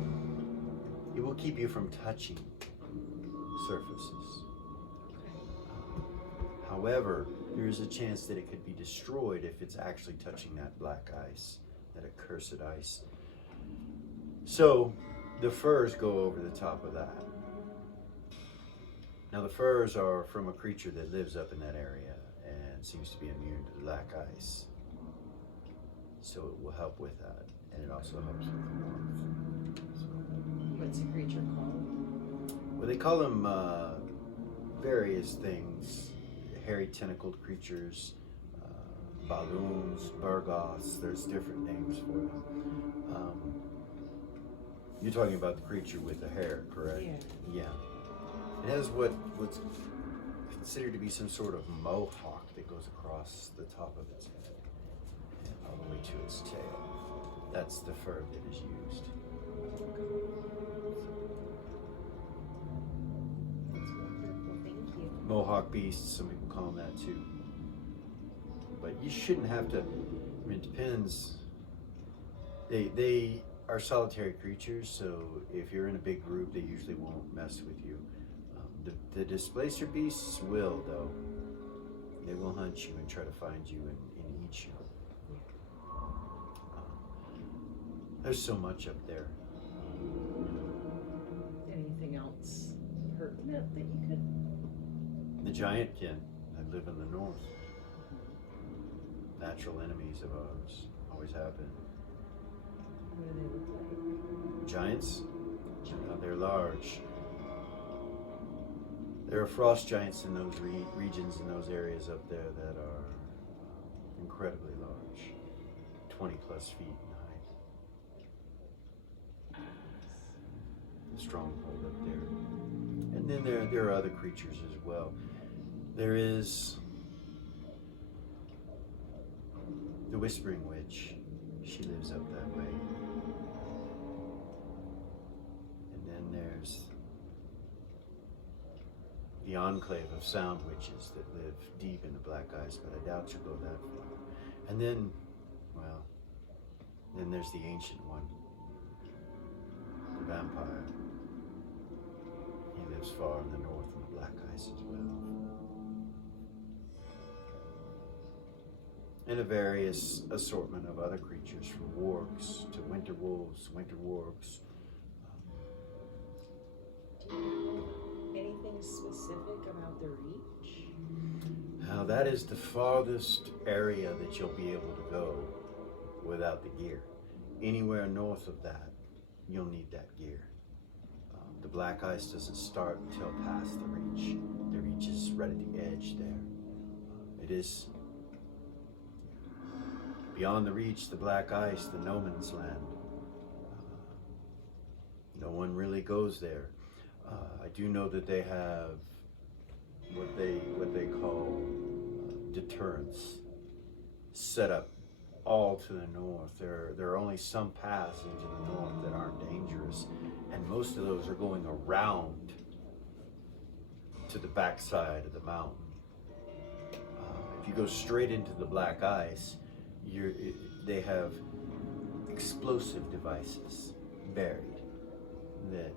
it will keep you from touching surfaces. However, there is a chance that it could be destroyed if it's actually touching that black ice, that accursed ice. So, The furs go over the top of that. Now the furs are from a creature that lives up in that area and seems to be immune to the black ice. So it will help with that, and it also helps with the warmth. So, What's a creature called? well, they call them various things: hairy tentacled creatures, balloons, Burgos. There's different names for them. You're talking about the creature with the hair, correct? Yeah. Yeah. It has what's considered to be some sort of mohawk that goes across the top of its head and all the way to its tail. That's the fur that is used. That's wonderful. Thank you. Mohawk beasts, some people call them that too. But you shouldn't have to, I mean, it depends. They are solitary creatures, so if you're in a big group, they usually won't mess with you. The displacer beasts will, though. They will hunt you and try to find you and eat you. There's so much up there. Anything else pertinent that you could? The giant kin that live in the north. Natural enemies of ours. Always have been. What do they look like? Giants? They're large. There are frost giants in those regions, in those areas up there that are incredibly large. 20 plus feet in height. The stronghold up there. And then there are other creatures as well. There is the Whispering Witch. She lives up that way. And then there's the enclave of sound witches that live deep in the black ice, but I doubt you'll go that far. And then, well, then there's the ancient one, the vampire. He lives far in the north in the black ice as well. And a various assortment of other creatures, from wargs to winter wolves, winter wargs. Anything specific about the reach? Now that is the farthest area that you'll be able to go without the gear. Anywhere north of that, you'll need that gear. The black ice doesn't start until past the reach. The reach is right at the edge there. It is beyond the reach, the black ice, the no man's land. No one really goes there. I do know that they have what they call deterrents set up all to the north. There are only some paths into the north that aren't dangerous, and most of those are going around to the backside of the mountain. If you go straight into the black ice, they have explosive devices buried that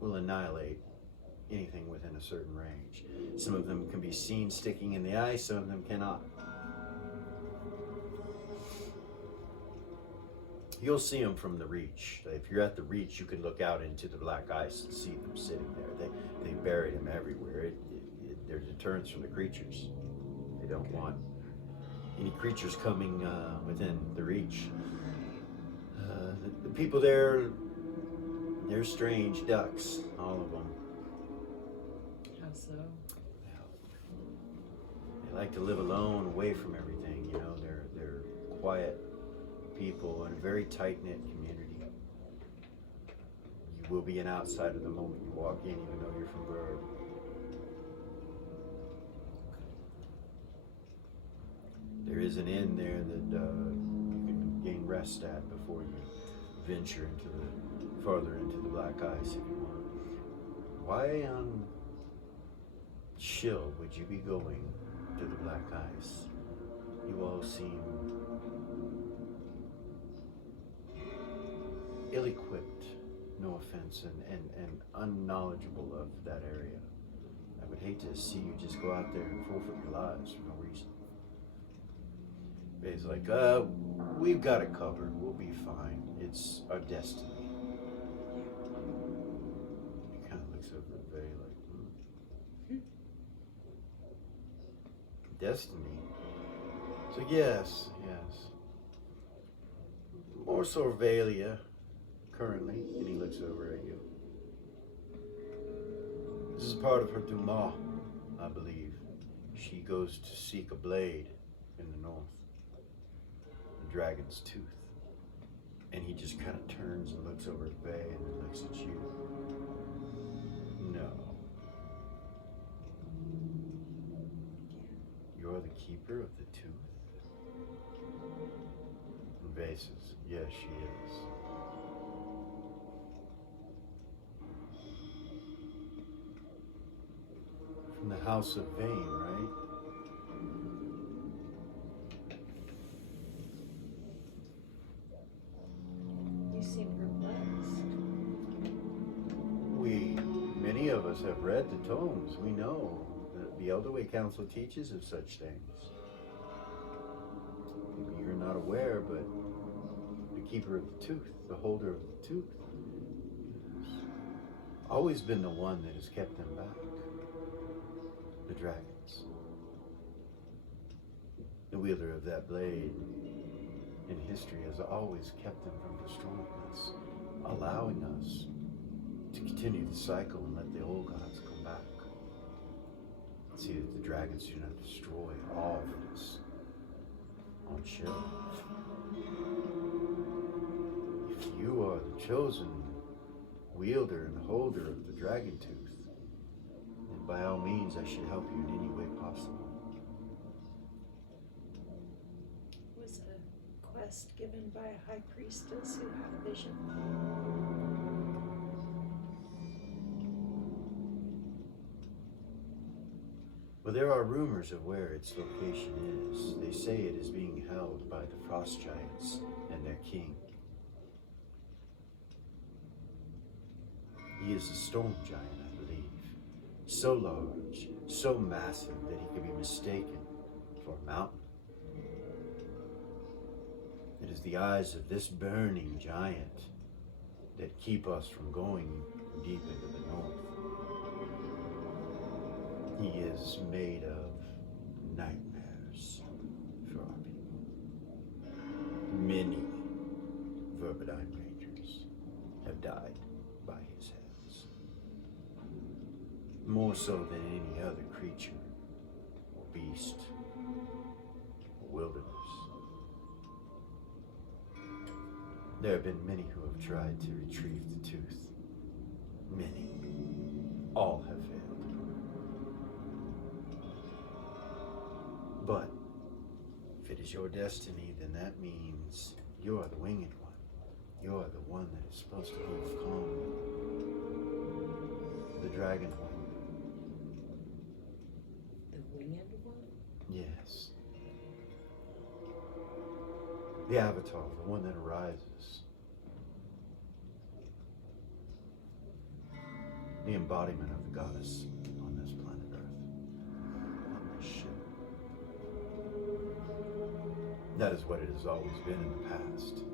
will annihilate anything within a certain range. Some of them can be seen sticking in the ice, some of them cannot. You'll see them from the reach. If you're at the reach, you can look out into the black ice and see them sitting there. They buried them everywhere. They're deterrents from the creatures. They don't want any creatures coming within the reach. The people there, they're strange ducks, all of them. How so? They like to live alone, away from everything. You know, they're quiet people in a very tight-knit community. You will be an outsider the moment you walk in, even though you're from Bird. There is an inn there that you can gain rest at before you venture farther into the black ice if you want. Why on chill would you be going to the black ice? You all seem ill-equipped, no offense, and unknowledgeable of that area. I would hate to see you just go out there and forfeit your lives for no reason. It's like, we've got it covered. We'll be fine. It's our destiny. over the bay like, destiny. So yes. More so Velia currently, and he looks over at you. This is part of her Duma, I believe. She goes to seek a blade in the north, the dragon's tooth. And he just kind of turns and looks over at Vay and then looks at you. No. You're the keeper of the tooth? And Vay says, yes, she is. From the House of Vane, right? You seem perplexed. Many of us have read the tomes. We know that the Elderway Council teaches of such things. Maybe you're not aware, but the keeper of the tooth, the holder of the tooth, has always been the one that has kept them back. The dragons. The wielder of that blade in history has always kept them from destroying us, allowing us to continue the cycle and let the old gods come back. See that the dragons do not destroy all that is on show. If you are the chosen wielder and holder of the dragon tooth, then by all means I should help you in any way possible. Was a quest given by a high priestess who had a vision. Well, there are rumors of where its location is. They say it is being held by the frost giants and their king. He is a storm giant, I believe. So large, so massive that he could be mistaken for a mountain. It is the eyes of this burning giant that keep us from going deep into the north. He is made of nightmares for our people. Many Verbidine Rangers have died by his hands. More so than any other creature, or beast, or wilderness. There have been many who have tried to retrieve the tooth. Many. All have failed. But if it is your destiny, then that means you are the winged one. You are the one that is supposed to overcome the dragon one. The winged one? Yes. The avatar, the one that arises. The embodiment of the goddess on this planet Earth. On this ship. That is what it has always been in the past.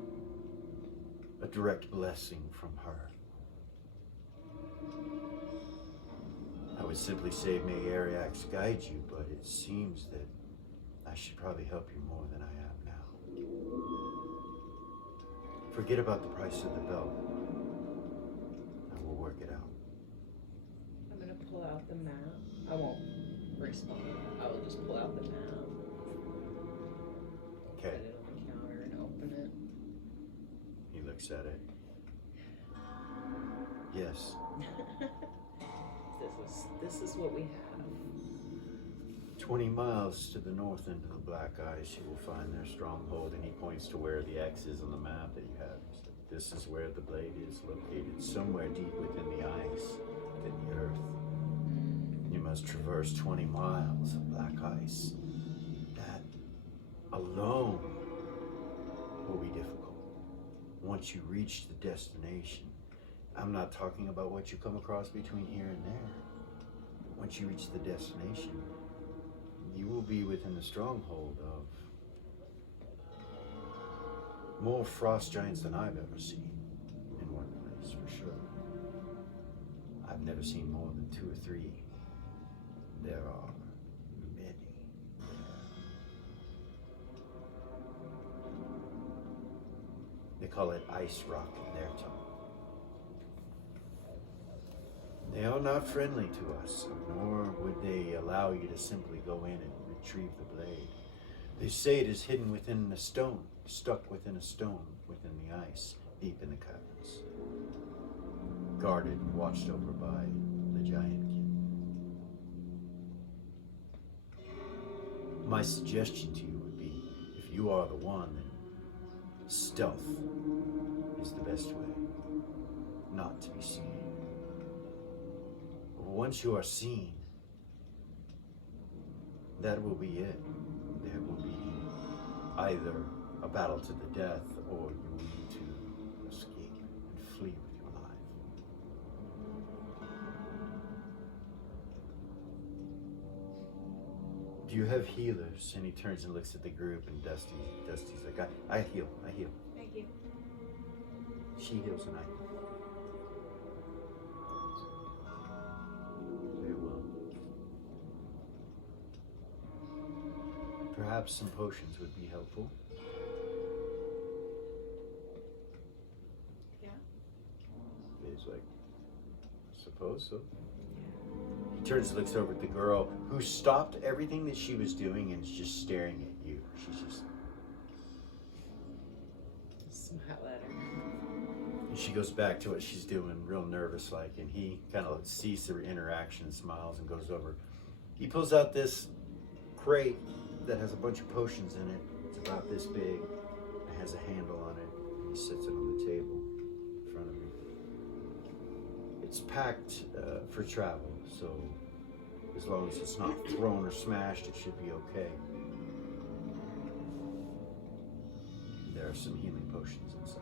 A direct blessing from her. I would simply say, may Ariax guide you, but it seems that I should probably help you more than I am now. Forget about the price of the belt. And we'll work it out. I'm gonna pull out the map. I won't respond. I will just pull out the map. Okay. Put it on the counter and open it. He looks at it. Yes. This is what we have. 20 miles to the north end of the Black Ice, you will find their stronghold, and he points to where the X is on the map that you have. This is where the blade is located, somewhere deep within the ice, within the earth. You must traverse 20 miles of black ice. That alone will be difficult. Once you reach the destination, I'm not talking about what you come across between here and there. Once you reach the destination, you will be within the stronghold of more frost giants than I've ever seen in one place, for sure. I've never seen more than 2 or 3. There are many. They call it ice rock in their tongue. They are not friendly to us, nor would they allow you to simply go in and retrieve the blade. They say it is hidden within a stone, stuck within a stone, within the ice, deep in the caverns. Guarded and watched over by the giant king. My suggestion to you would be, if you are the one, then stealth is the best way, not to be seen. But once you are seen, that will be it. There will be either a battle to the death, or you will need to escape and flee with your life. Do you have healers? And he turns and looks at the group, and Dusty's like, I heal. Thank you. She heals and I heal. Very well. Perhaps some potions would be helpful. Yeah. He's like, suppose so. He turns and looks over at the girl who stopped everything that she was doing and is just staring at you. She's just... Smile at her. And she goes back to what she's doing, real nervous like, and he kind of sees the interaction, smiles, and goes over. He pulls out this crate that has a bunch of potions in it. It's about this big. It has a handle on it. He sets it on the table in front of me. It's packed for travel, so as long as it's not thrown or smashed, it should be okay. There are some healing potions inside.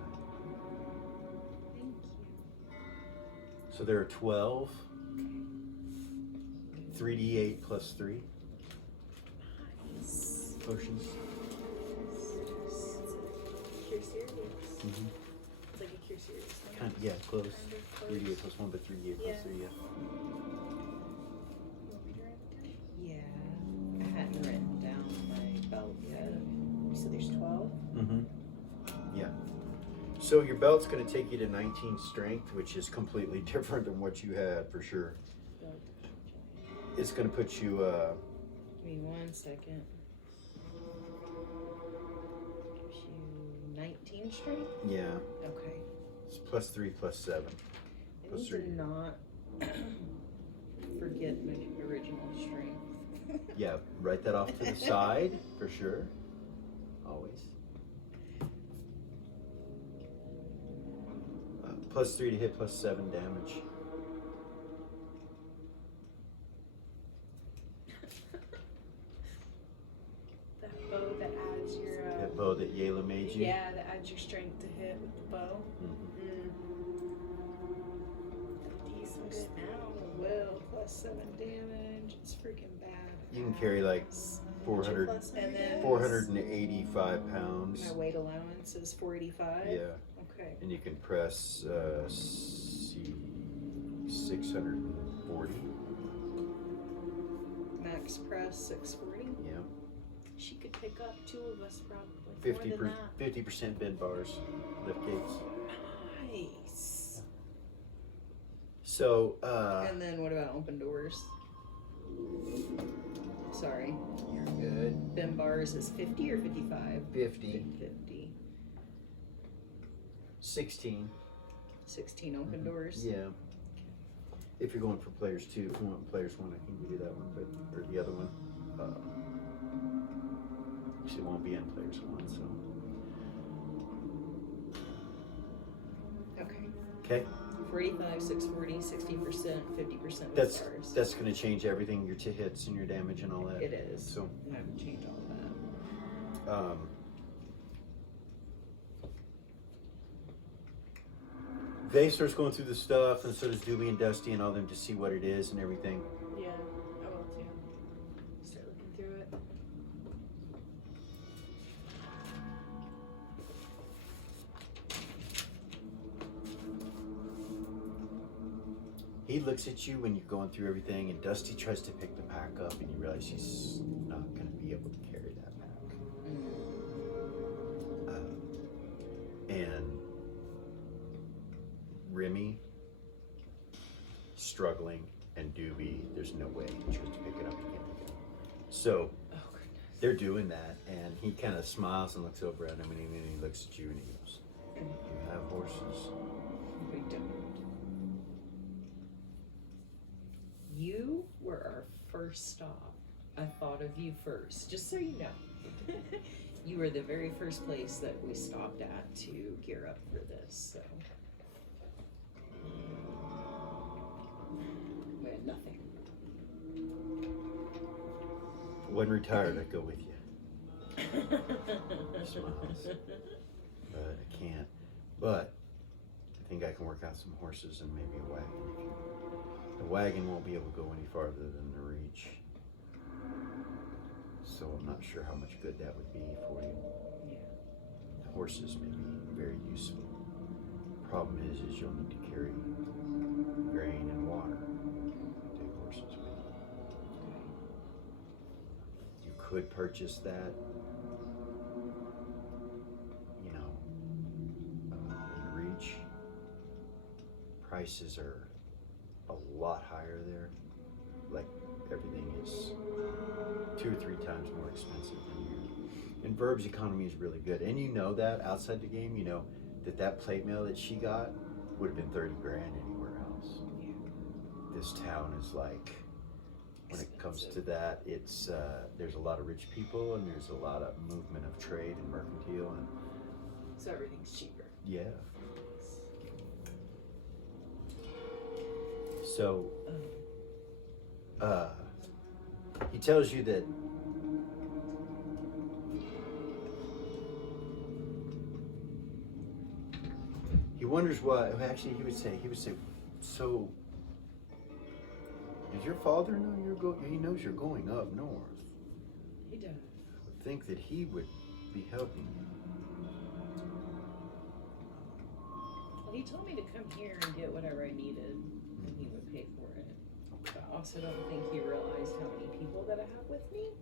Thank you. So there are 12. 3d8 plus 3 Nice. potions. It's a cure series. Mm-hmm. It's like a cure series. Kind of, yeah, close. Kind of close. 3d8 plus 1, but 3d8 plus Yeah. 3, yeah. You want me to write it down? Yeah, I hadn't written down my belt yet. You said there's 12? Mm-hmm. Yeah. So your belt's going to take you to 19 strength, which is completely different than what you had, for sure. It's going to put you, Give me 1 second. Gives you 19 strength? yeah, Okay. it's plus 3 plus 7. I Plus need 3. to not forget my original strength. Yeah, write that off to the side, for sure. Always. Plus 3 to hit, plus 7 damage. That bow that adds your... That bow that Yayla made you. Yeah, that adds your strength to hit with the bow. Mhm. Decent Good good now. Will plus 7 damage. It's freaking bad. You can carry like 400, Plus And then 485 pounds. my weight allowance is 485. Yeah, Okay. and you can press 640. Max press 640. Yeah, She could pick up 2 of us probably. More than that. 50% bend bars, lift gates. Nice. So, And then what about open doors? Sorry. you're good. Bend bars is 50 or 55? 50, 50. 16. 16 open doors. Yeah. If you're going for players 2, if you want players 1, I can give you that one, but or the other one. Actually, it won't be in players 1, so. Okay. Okay. 45, 640, 60%, 50% bend bars. That's going to change everything, your hits and your damage and all that. It is. So, I'm going to change all that. Vay starts going through the stuff, and so does Doobie and Dusty and all them to see what it is and everything. Yeah, I will too. Start looking through it. he looks at you when you're going through everything, and Dusty tries to pick the pack up, and you realize he's not going to be able to carry that pack. And Remy struggling, and Doobie, there's no way he tries to pick it up again. So they're doing that, and he kind of smiles and looks over at him, and he looks at you, and he goes, "You have horses." We don't. You were our first stop. I thought of you first, just so you know. You were the very first place that we stopped at to gear up for this, so. We had nothing. When retired, I'd go with you. He smiles. But I can't. But I think I can work out some horses and maybe a wagon. The wagon won't be able to go any farther than the reach. So I'm not sure how much good that would be for you. Yeah. The horses may be very useful. Problem is you'll need to carry grain and water. Take horses with you. You could purchase that, you know, in reach. Prices are a lot higher there. Like everything is 2 or 3 times more expensive than here. And Verb's economy is really good. And you know that outside the game, you know that plate mail that she got would have been 30 grand anywhere else. Yeah. This town is like, when it comes to that, it's there's a lot of rich people, and there's a lot of movement of trade and mercantile, and So everything's cheaper. yeah. So he tells you that he wonders why. Actually, he would say, so does your father know you're going? He knows you're going up north. He does. I would think that he would be helping you. Well, he told me to come here and get whatever I needed, and he would pay for it. But I also don't think he realized how many people that I have with me.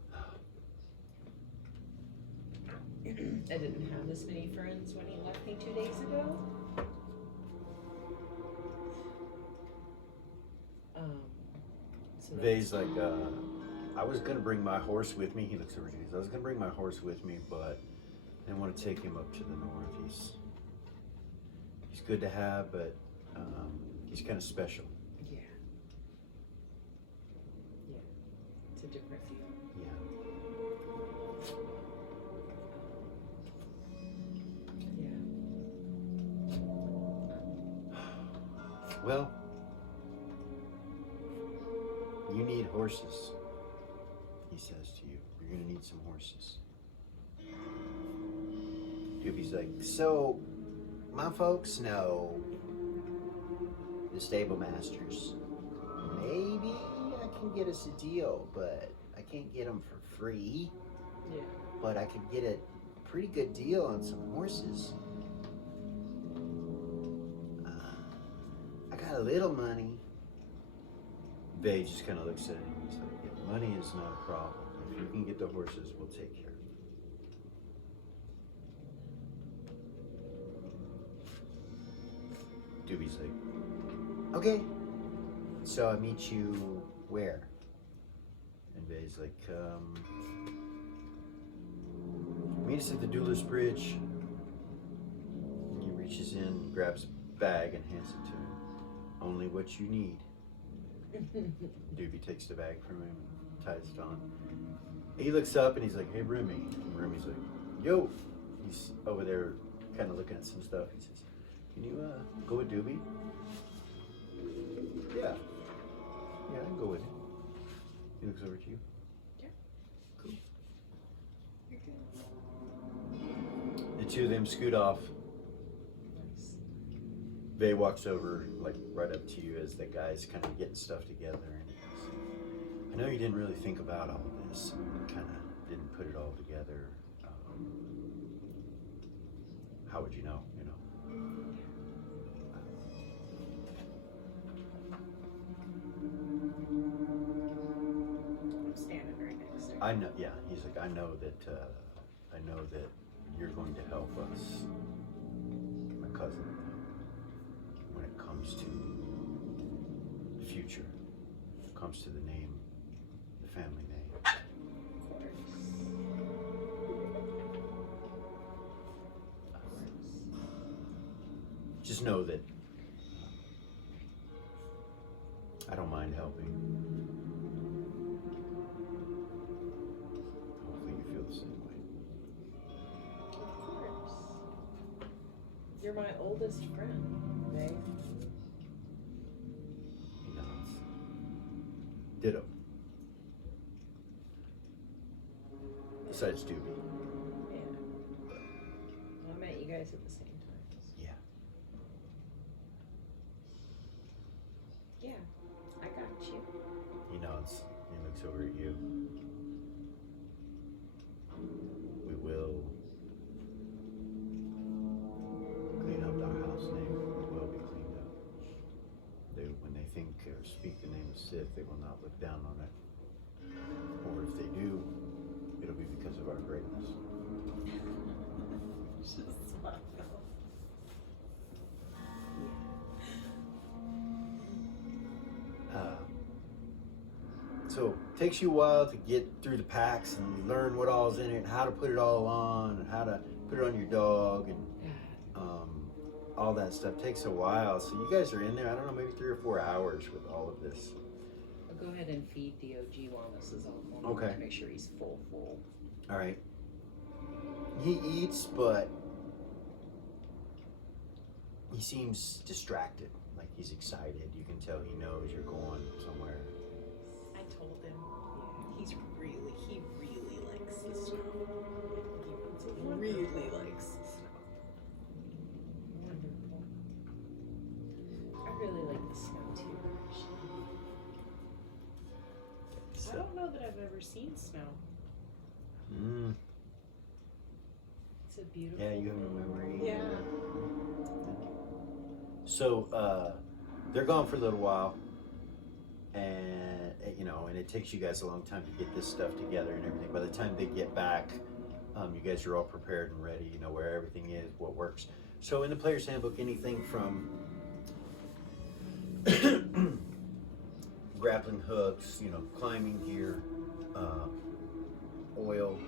I didn't have this many friends when he left me 2 days ago. So Vay's like, I was gonna bring my horse with me. He looks over to you. I was gonna bring my horse with me, but I didn't want to take him up to the north. He's good to have, but he's kind of special. yeah. Yeah. It's a different feel. Yeah. Yeah. Well, you need horses, he says to you. You're gonna need some horses. Doobie's like, so my folks know the stable masters. Maybe I can get us a deal, but I can't get them for free. Yeah. But I could get a pretty good deal on some horses. I got a little money. Vay just kind of looks at him. He's like, yeah, money is not a problem. If you can get the horses, we'll take care of it. Doobie's like, okay. So I meet you where? And Vay's like, meet us at the Duelist Bridge. And he reaches in, grabs a bag, and hands it to him. Only what you need. Doobie takes the bag from him and ties it on. He looks up and he's like, hey, Remy. And Remy's like, yo. He's over there kind of looking at some stuff. He says, can you go with Doobie? Yeah. Yeah, I can go with him. He looks over to you. Yeah. Cool. You're good. The two of them scoot off. Nice. Vay walks over, like, right up to you as the guy's kind of getting stuff together. And he goes, I know you didn't really think about all of this. You kind of didn't put it all together. How would you know, I know, yeah, he's like, I know that you're going to help us, my cousin, when it comes to the future, when it comes to the name, the family name. Of course. Just know that I don't mind helping. Hopefully you feel the same way. Of course. You're my oldest friend, babe. He nods. Ditto. Besides Doobie. Yeah. I met you guys at the same time. Yeah. Yeah, I got you. He nods. He looks over at you. We will clean up our house name. It will be cleaned up. When they think or speak the name of Sith, they will not look down on it. Or if they do, it'll be because of our greatness. Just smile. So it takes you a while to get through the packs and learn what all's in it, and how to put it all on, and how to put it on your dog, and all that stuff takes a while. So you guys are in there, I don't know, maybe 3 or 4 hours with all of this. I'll go ahead and feed DOG while this is all going on Okay. to make sure he's full. All right. He eats, but he seems distracted, like he's excited. You can tell he knows you're going somewhere. I told him he really likes the snow. He really likes the snow. Wonderful. I really like the snow too, actually. I So, don't know that I've ever seen snow. It's a beautiful. yeah, you have no memory. Yeah. So they're gone for a little while, and and it takes you guys a long time to get this stuff together and everything. By the time they get back, you guys are all prepared and ready. You know where everything is, what works. So in the player's handbook, anything from grappling hooks, climbing gear, oil,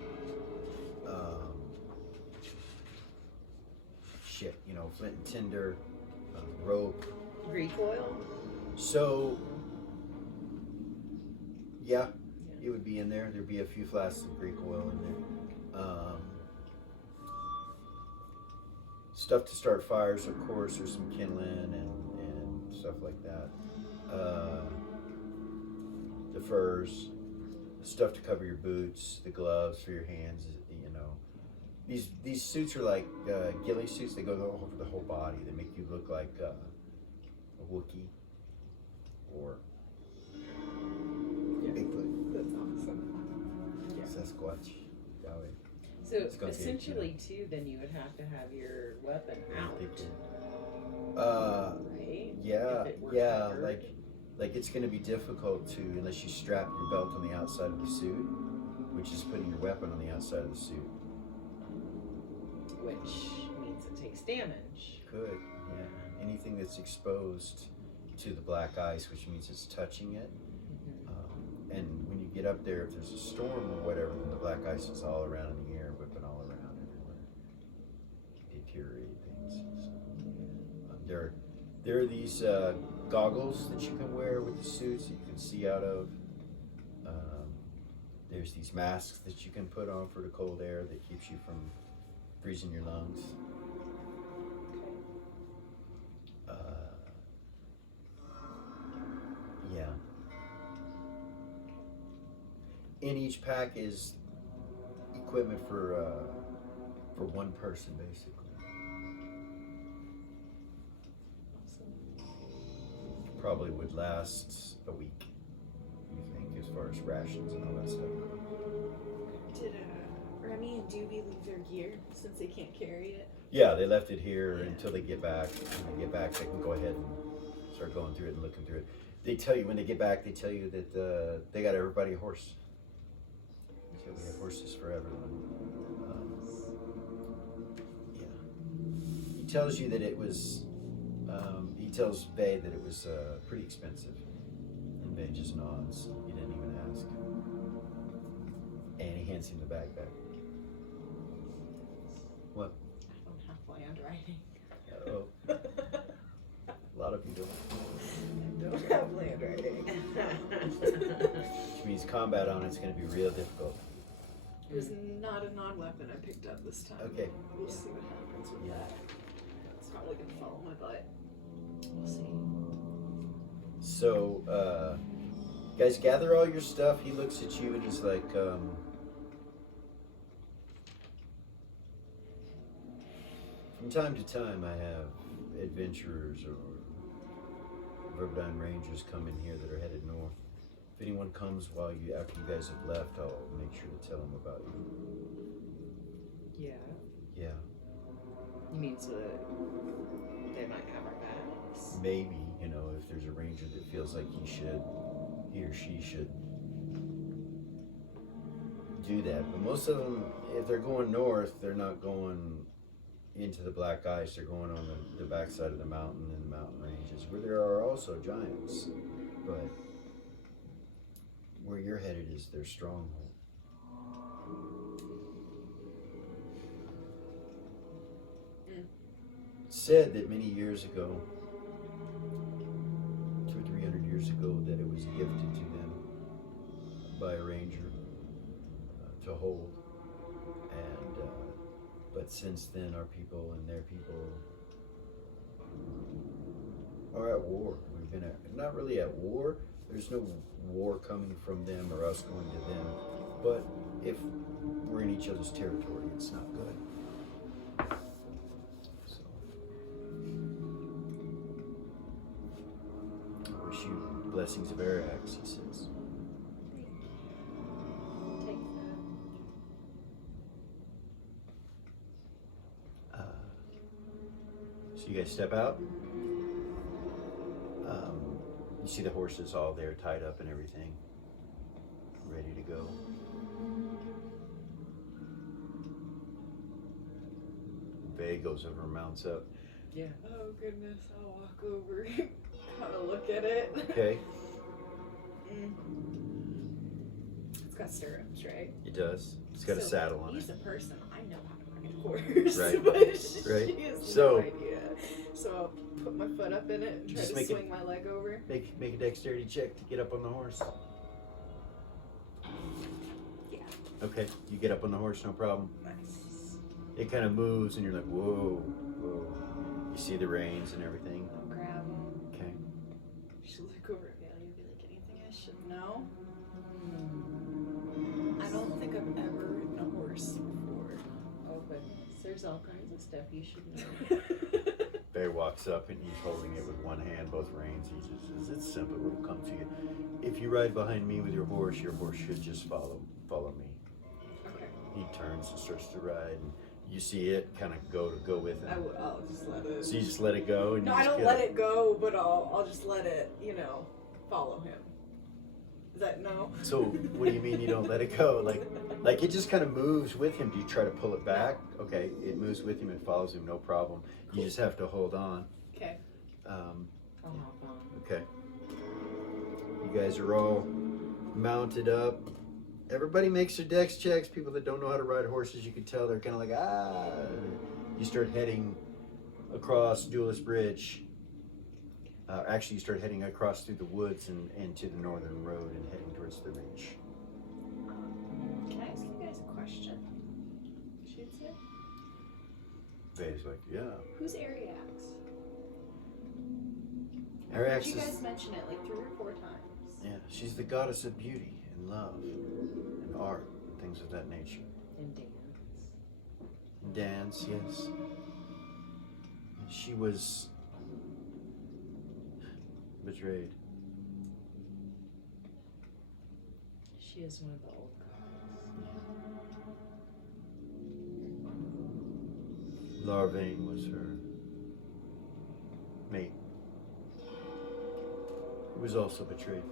flint and tinder, rope. Greek oil? So, yeah, it would be in there. There'd be a few flasks of Greek oil in there. Stuff to start fires, of course. There's some kindling and stuff like that. The furs, stuff to cover your boots, the gloves for your hands. These suits are like ghillie suits. They go over the whole body. They make you look like a Wookiee or Bigfoot. That's awesome. Yeah. Sasquatch. Yahweh. So It's gonna be, essentially, too, then you would have to have your weapon out, right? Yeah, If it were yeah. covered. Like it's going to be difficult to unless you strap your belt on the outside of the suit, which is putting your weapon on the outside of the suit. Which means it takes damage. Could, yeah. Anything that's exposed to the black ice, which means it's touching it. And when you get up there, if there's a storm or whatever, then the black ice is all around in the air, whipping all around everywhere. Deteriorate things. So, there are these goggles that you can wear with the suits that you can see out of. There's these masks that you can put on for the cold air that keeps you from freezing your lungs. Yeah. In each pack is equipment for one person, basically. Probably would last a week, you think, as far as rations and all that stuff. Did Remy and Doobie leave their gear since they can't carry it? Yeah, they left it here until they get back. When they get back, they can go ahead and start going through it and looking through it. They tell you when they get back, they tell you that they got everybody a horse. Yeah, we had horses forever. Yeah. He tells you that it was, he tells Bay that it was pretty expensive. And Bay just nods. He didn't even ask. And he hands him the bag back. What? I don't have land writing. Oh. A lot of you don't. I don't have land writing. Which means combat on it's going to be real difficult. It was not a non-weapon I picked up this time. Okay. We'll see what happens with that. It's probably gonna follow my butt. We'll see. So, guys, gather all your stuff. He looks at you and he's like, from time to time I have adventurers or Verbodyne Rangers come in here that are headed north. If anyone comes while you, after you guys have left, I'll make sure to tell them about you. Yeah. Yeah. You mean so that they might have our backs? Maybe, you know, if there's a ranger that feels like he or she should do that. But most of them, if they're going north, they're not going into the black ice. They're going on the backside of the mountain and the mountain ranges, where there are also giants. But where you're headed is their stronghold. Said that many years ago, 200 or 300 years ago, that it was gifted to them by a ranger to hold. And but since then, our people and their people are at war. We've been not really at war. There's no war coming from them or us going to them. But if we're in each other's territory, it's not good. So, I wish you blessings of Arax, he says. Take that. So you guys step out. You see the horses all there tied up and everything, ready to go. Bay goes over and mounts up. Yeah. Oh goodness, I'll walk over, kind of look at it. Okay. It's got stirrups, right? It does. It's got a So, saddle on it. He's a person. I know how to ride a horse, Right. but she Right. has So- no idea. So I'll put my foot up in it and try Just to make it- swing my leg over. Make a dexterity check to get up on the horse. Yeah. Okay, you get up on the horse, no problem. Nice. It kind of moves and you're like, whoa, whoa. You see the reins and everything. I'll grab him. Okay. She'll look over at Bailey and be like, anything I should know? I don't think I've ever ridden a horse before. Oh goodness, there's all kinds of stuff you should know. Bear walks up and he's holding it with one hand, both reins. He just says, it's simple, it'll come to you. If you ride behind me with your horse should just follow me. Okay. He turns and starts to ride and you see it kind of go with him. I'll just let it. So you just let it go and No, you I just don't get let it go, but I'll just let it, follow him. Is that no? So what do you mean you don't let it go? Like it just kind of moves with him. Do you try to pull it back? Okay, it moves with him and follows him, no problem. You just have to hold on. Okay. I'll hop on. Okay. You guys are all mounted up. Everybody makes their dex checks. People that don't know how to ride horses, you can tell they're kind of like, ah. You start heading across Duelist Bridge. Actually, you start heading across through the woods and to the northern road and heading towards the reach. Can I ask you guys a question? Should say. Vay's like, yeah. Who's Ariax? Ariax You is, guys mention it like 3 or 4 times. yeah, she's the goddess of beauty and love and art and things of that nature. And dance. And dance, yes. She was betrayed. She is one of the old gods. Larvain was her mate, who was also betrayed.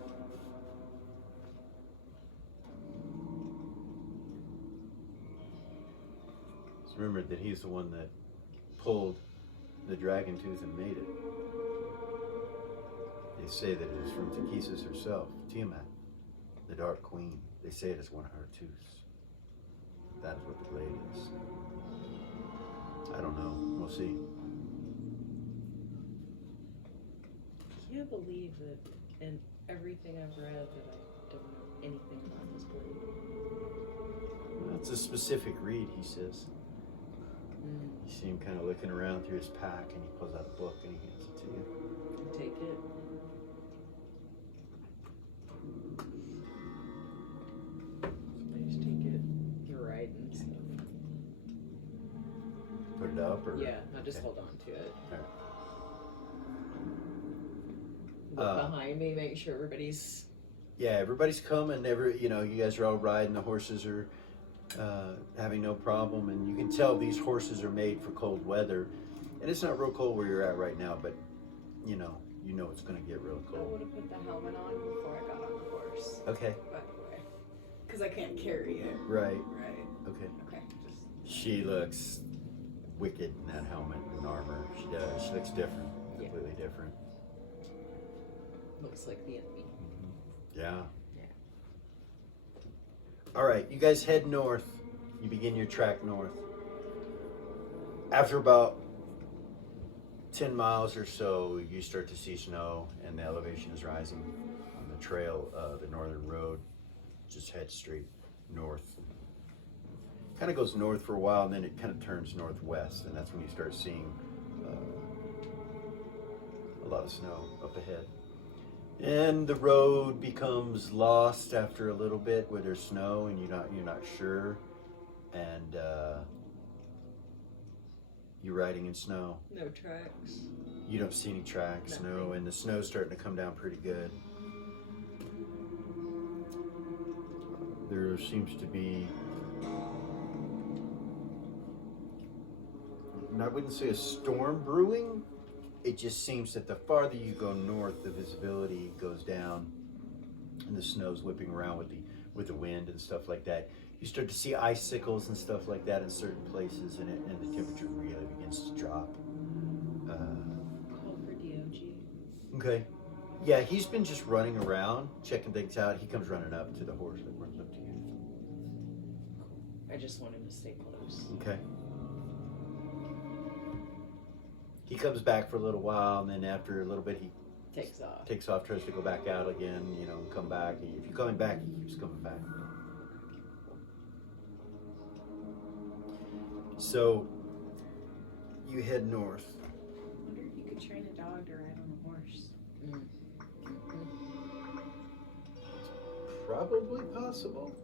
Remember that he's the one that pulled the dragon tooth and made it. They say that it is from Takesis herself, Tiamat, the Dark Queen. They say it is one of her tooths. That is what the blade is. I don't know. We'll see. Can't believe that in everything I've read that I don't know anything about this blade. Well, it's a specific read, he says. You see him kind of looking around through his pack, and he pulls out a book and he hands it to you. Take it. I just take it. You're right and stuff. Put it up, or Yeah, I'll just okay. hold on to it. All right. Look behind me, make sure everybody's. Yeah, everybody's coming. You know, you guys are all riding. The horses are having no problem, and you can tell these horses are made for cold weather. And it's not real cold where you're at right now, but you know it's going to get real I cold. would have put the helmet on before I got on the horse, Okay. by the way. Because I can't carry it. Right. Right. Okay. Okay. Just. She looks wicked in that helmet and armor. She does. She looks different. Yeah. Completely different. Looks like the enemy. Yeah. Yeah. All right, you guys head north. You begin your trek north. After about 10 miles or so, you start to see snow, and the elevation is rising on the trail. The northern road just heads straight north. Kind of goes north for a while, and then it kind of turns northwest, and that's when you start seeing a lot of snow up ahead. And the road becomes lost after a little bit where there's snow and you're not sure, and you're riding in snow. No tracks. You don't see any tracks, no, Nothing. and the snow's starting to come down pretty good. There seems to be, I wouldn't say a storm brewing. It just seems that the farther you go north, the visibility goes down, and the snow's whipping around with the wind and stuff like that. You start to see icicles and stuff like that in certain places, and the temperature really begins to drop. Call for DOG. Okay. Yeah, he's been just running around, checking things out. He comes running up to the horse that runs up to you. I just want him to stay close. Okay. He comes back for a little while, and then after a little bit, he Takes off. takes off, tries to go back out again, and come back. If you're coming back, he keeps coming back. So, you head north. I wonder if you could train a dog to ride on a horse. Probably possible.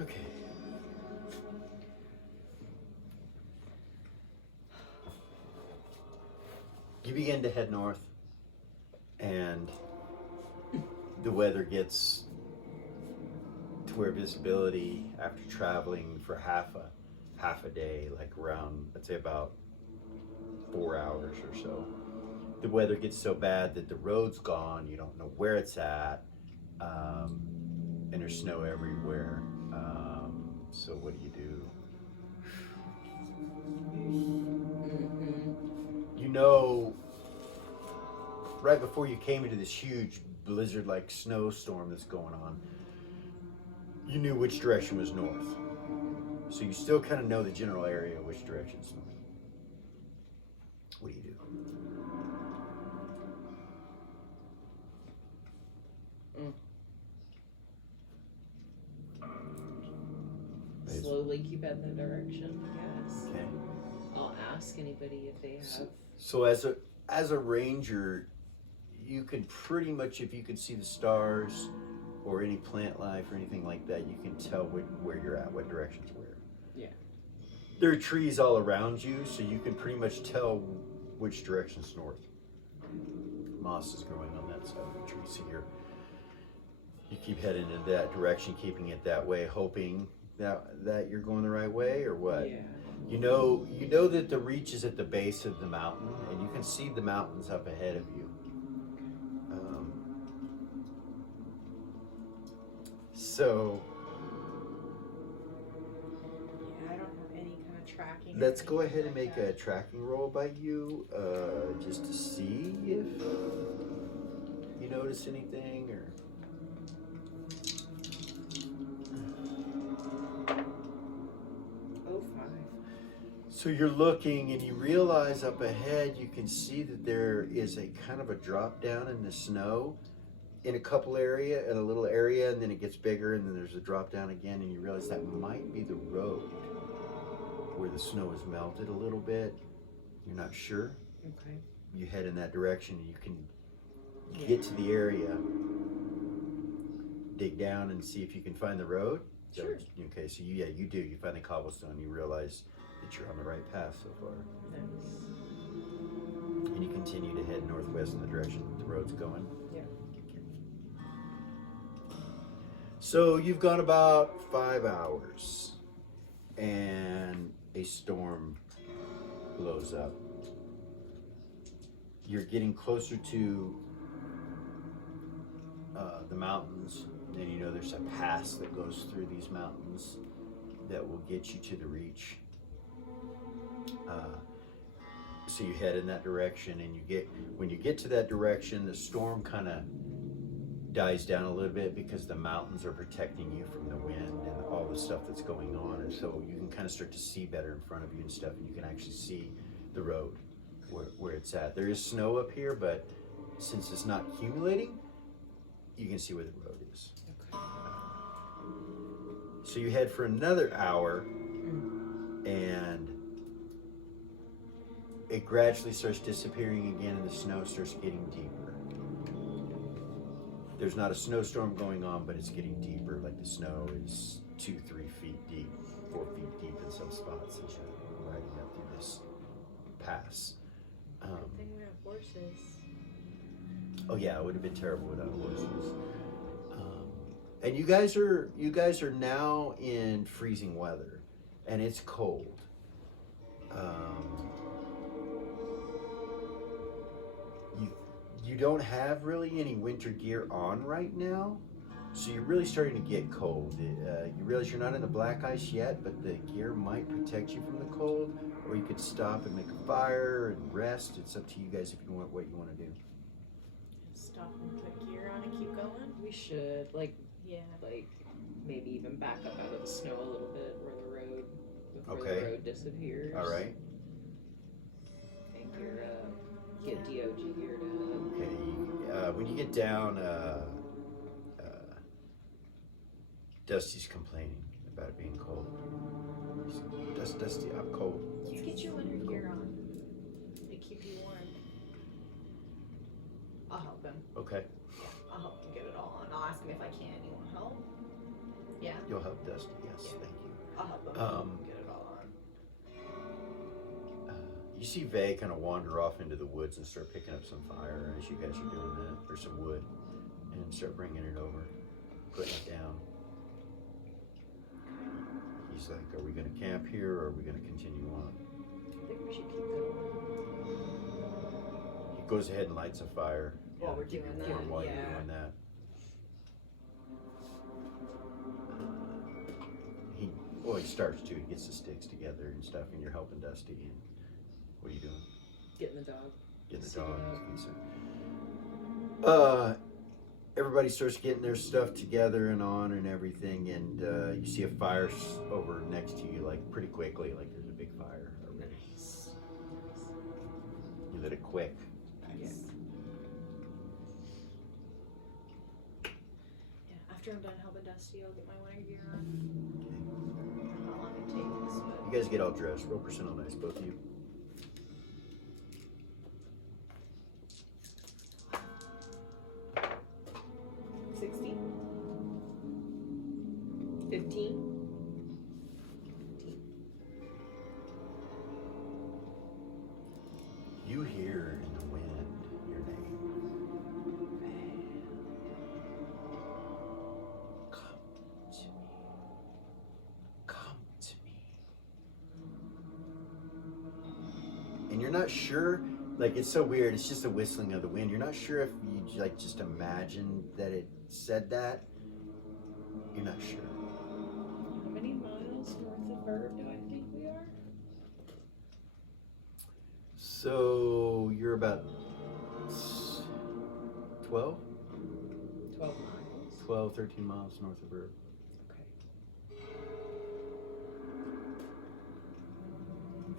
Okay. You begin to head north, and the weather gets to where visibility, after traveling for half a day, like around, I'd say about 4 hours or so, the weather gets so bad that the road's gone. You don't know where it's at, and there's snow everywhere. So what do? You know, right before you came into this huge blizzard-like snowstorm that's going on, you knew which direction was north. So you still kind of know the general area of which direction is north. What do you do? Slowly keep at that direction, I guess. Okay. I'll ask anybody if they have. So as a ranger, you can pretty much, if you can see the stars or any plant life or anything like that, you can tell where you're at, what direction's where. Yeah. There are trees all around you, so you can pretty much tell which direction's north. Moss is growing on that side of the tree, so you keep heading in that direction, keeping it that way, hoping that you're going the right way, or what? Yeah. You know that the reach is at the base of the mountain, and you can see the mountains up ahead of you. So tracking. or Let's go anything ahead and like make that. a tracking roll by you, just to see if you notice anything or. Oh, 5. So you're looking and you realize up ahead you can see that there is a kind of a drop down in the snow in a little area, and then it gets bigger, and then there's a drop down again, and you realize that might be the road where the snow has melted a little bit. You're not sure. Okay. You head in that direction, and you can get to the area, dig down, and see if you can find the road. Sure. Okay, so you do. You find the cobblestone. You realize that you're on the right path so far. Nice. And you continue to head northwest in the direction that the road's going. Yeah. So you've gone about 5 hours, and a storm blows up. You're getting closer to the mountains, and you know there's a pass that goes through these mountains that will get you to the reach. So you head in that direction, and when you get to that direction, the storm kind of dies down a little bit because the mountains are protecting you from the wind and all the stuff that's going on, and so you can kind of start to see better in front of you and stuff, and you can actually see the road where it's at. There is snow up here, but since it's not accumulating, you can see where the road is. Okay. So you head for another hour, and it gradually starts disappearing again, and the snow starts getting deeper. There's not a snowstorm going on, but it's getting deeper. Like the snow is 2-3 feet deep, 4 feet deep in some spots as you're riding up through this pass. Good thing we have horses. Oh yeah, it would have been terrible without horses. And you guys are now in freezing weather, and it's cold. You don't have really any winter gear on right now, so you're really starting to get cold. You realize you're not in the black ice yet, but the gear might protect you from the cold, or you could stop and make a fire and rest. It's up to you guys if you want what you want to do. Stop and put gear on and keep going. We should, like Yeah. maybe even back up out of the snow a little bit before Okay. the road disappears. All right. And gear up. Get DOG geared up. Okay. When you get down, Dusty's complaining about it being cold. He's, Dusty, I'm cold. Let's get your winter gear on. To keep you warm. I'll help him. Okay. I'll help him get it all on. I'll ask him if I can. You want help? Yeah. You'll help Dusty. Yes, Yeah. thank you. I'll help him get it all on. You see Vay kind of wander off into the woods and start picking up some fire as you guys are doing that, or some wood, and start bringing it over, putting it down. He's like, are we going to camp here, or are we going to continue on? I think we should keep going. He goes ahead and lights a fire. While we're keep you doing warm that, while yeah. you're doing that. He starts to. He gets the sticks together and stuff, and you're helping Dusty. And what are you doing? Getting the dog. Getting the Suited dog. Everybody starts getting their stuff together and on and everything, and you see a fire over next to you, like pretty quickly. Like there's a big fire already. Nice. You lit it quick. Nice. Yeah. After I'm done helping Dusty, I'll get my winter gear on. How long it takes, but You guys get all dressed. Roll personal nice, both of you. $60. 15. You hear in the wind your name. Come to me. Come to me. And you're not sure, like it's so weird, it's just a whistling of the wind. You're not sure if you like just imagine that it said that. You're not sure. How many miles north of Verb do I think we are? about 12, 12 miles. 12, 13 miles north of her. Okay.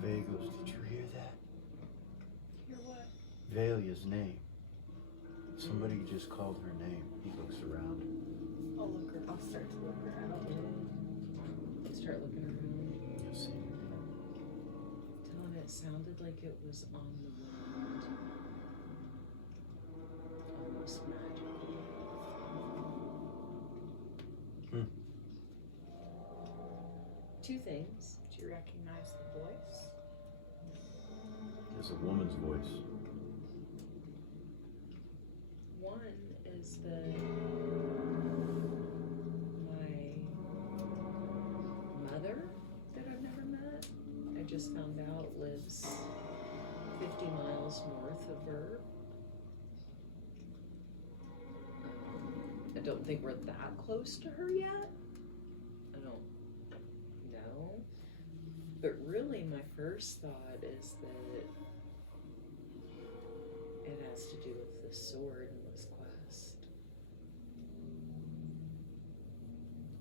Vay goes, did you hear that? Hear what? Valia's name. Somebody just called her name. He looks around. I'll start to look around. Start looking around. You'll see. Telling it sounded like it was on the wind. Almost magical. Two things. Do you recognize the voice? It's a woman's voice. One is that my mother that I've never met, I just found out lives 50 miles north of her. I don't think we're that close to her yet. I don't know. But really, my first thought is that it has to do with the sword in this quest.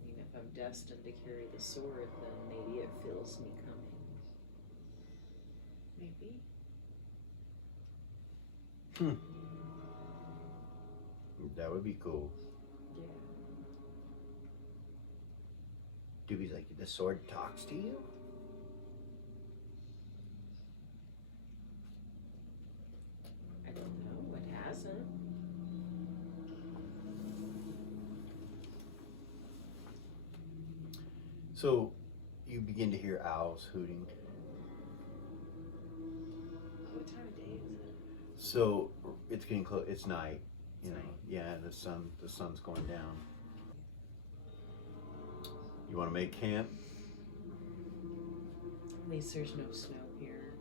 I mean, if I'm destined to carry the sword, then maybe it feels me coming. Maybe. That would be cool. Yeah. Doobie's like, the sword talks to you? I don't know. It hasn't. So you begin to hear owls hooting. What time of day is it? So it's getting close. It's night. You know. Night. Yeah, the sun's going down. You want to make camp? At least there's no snow here.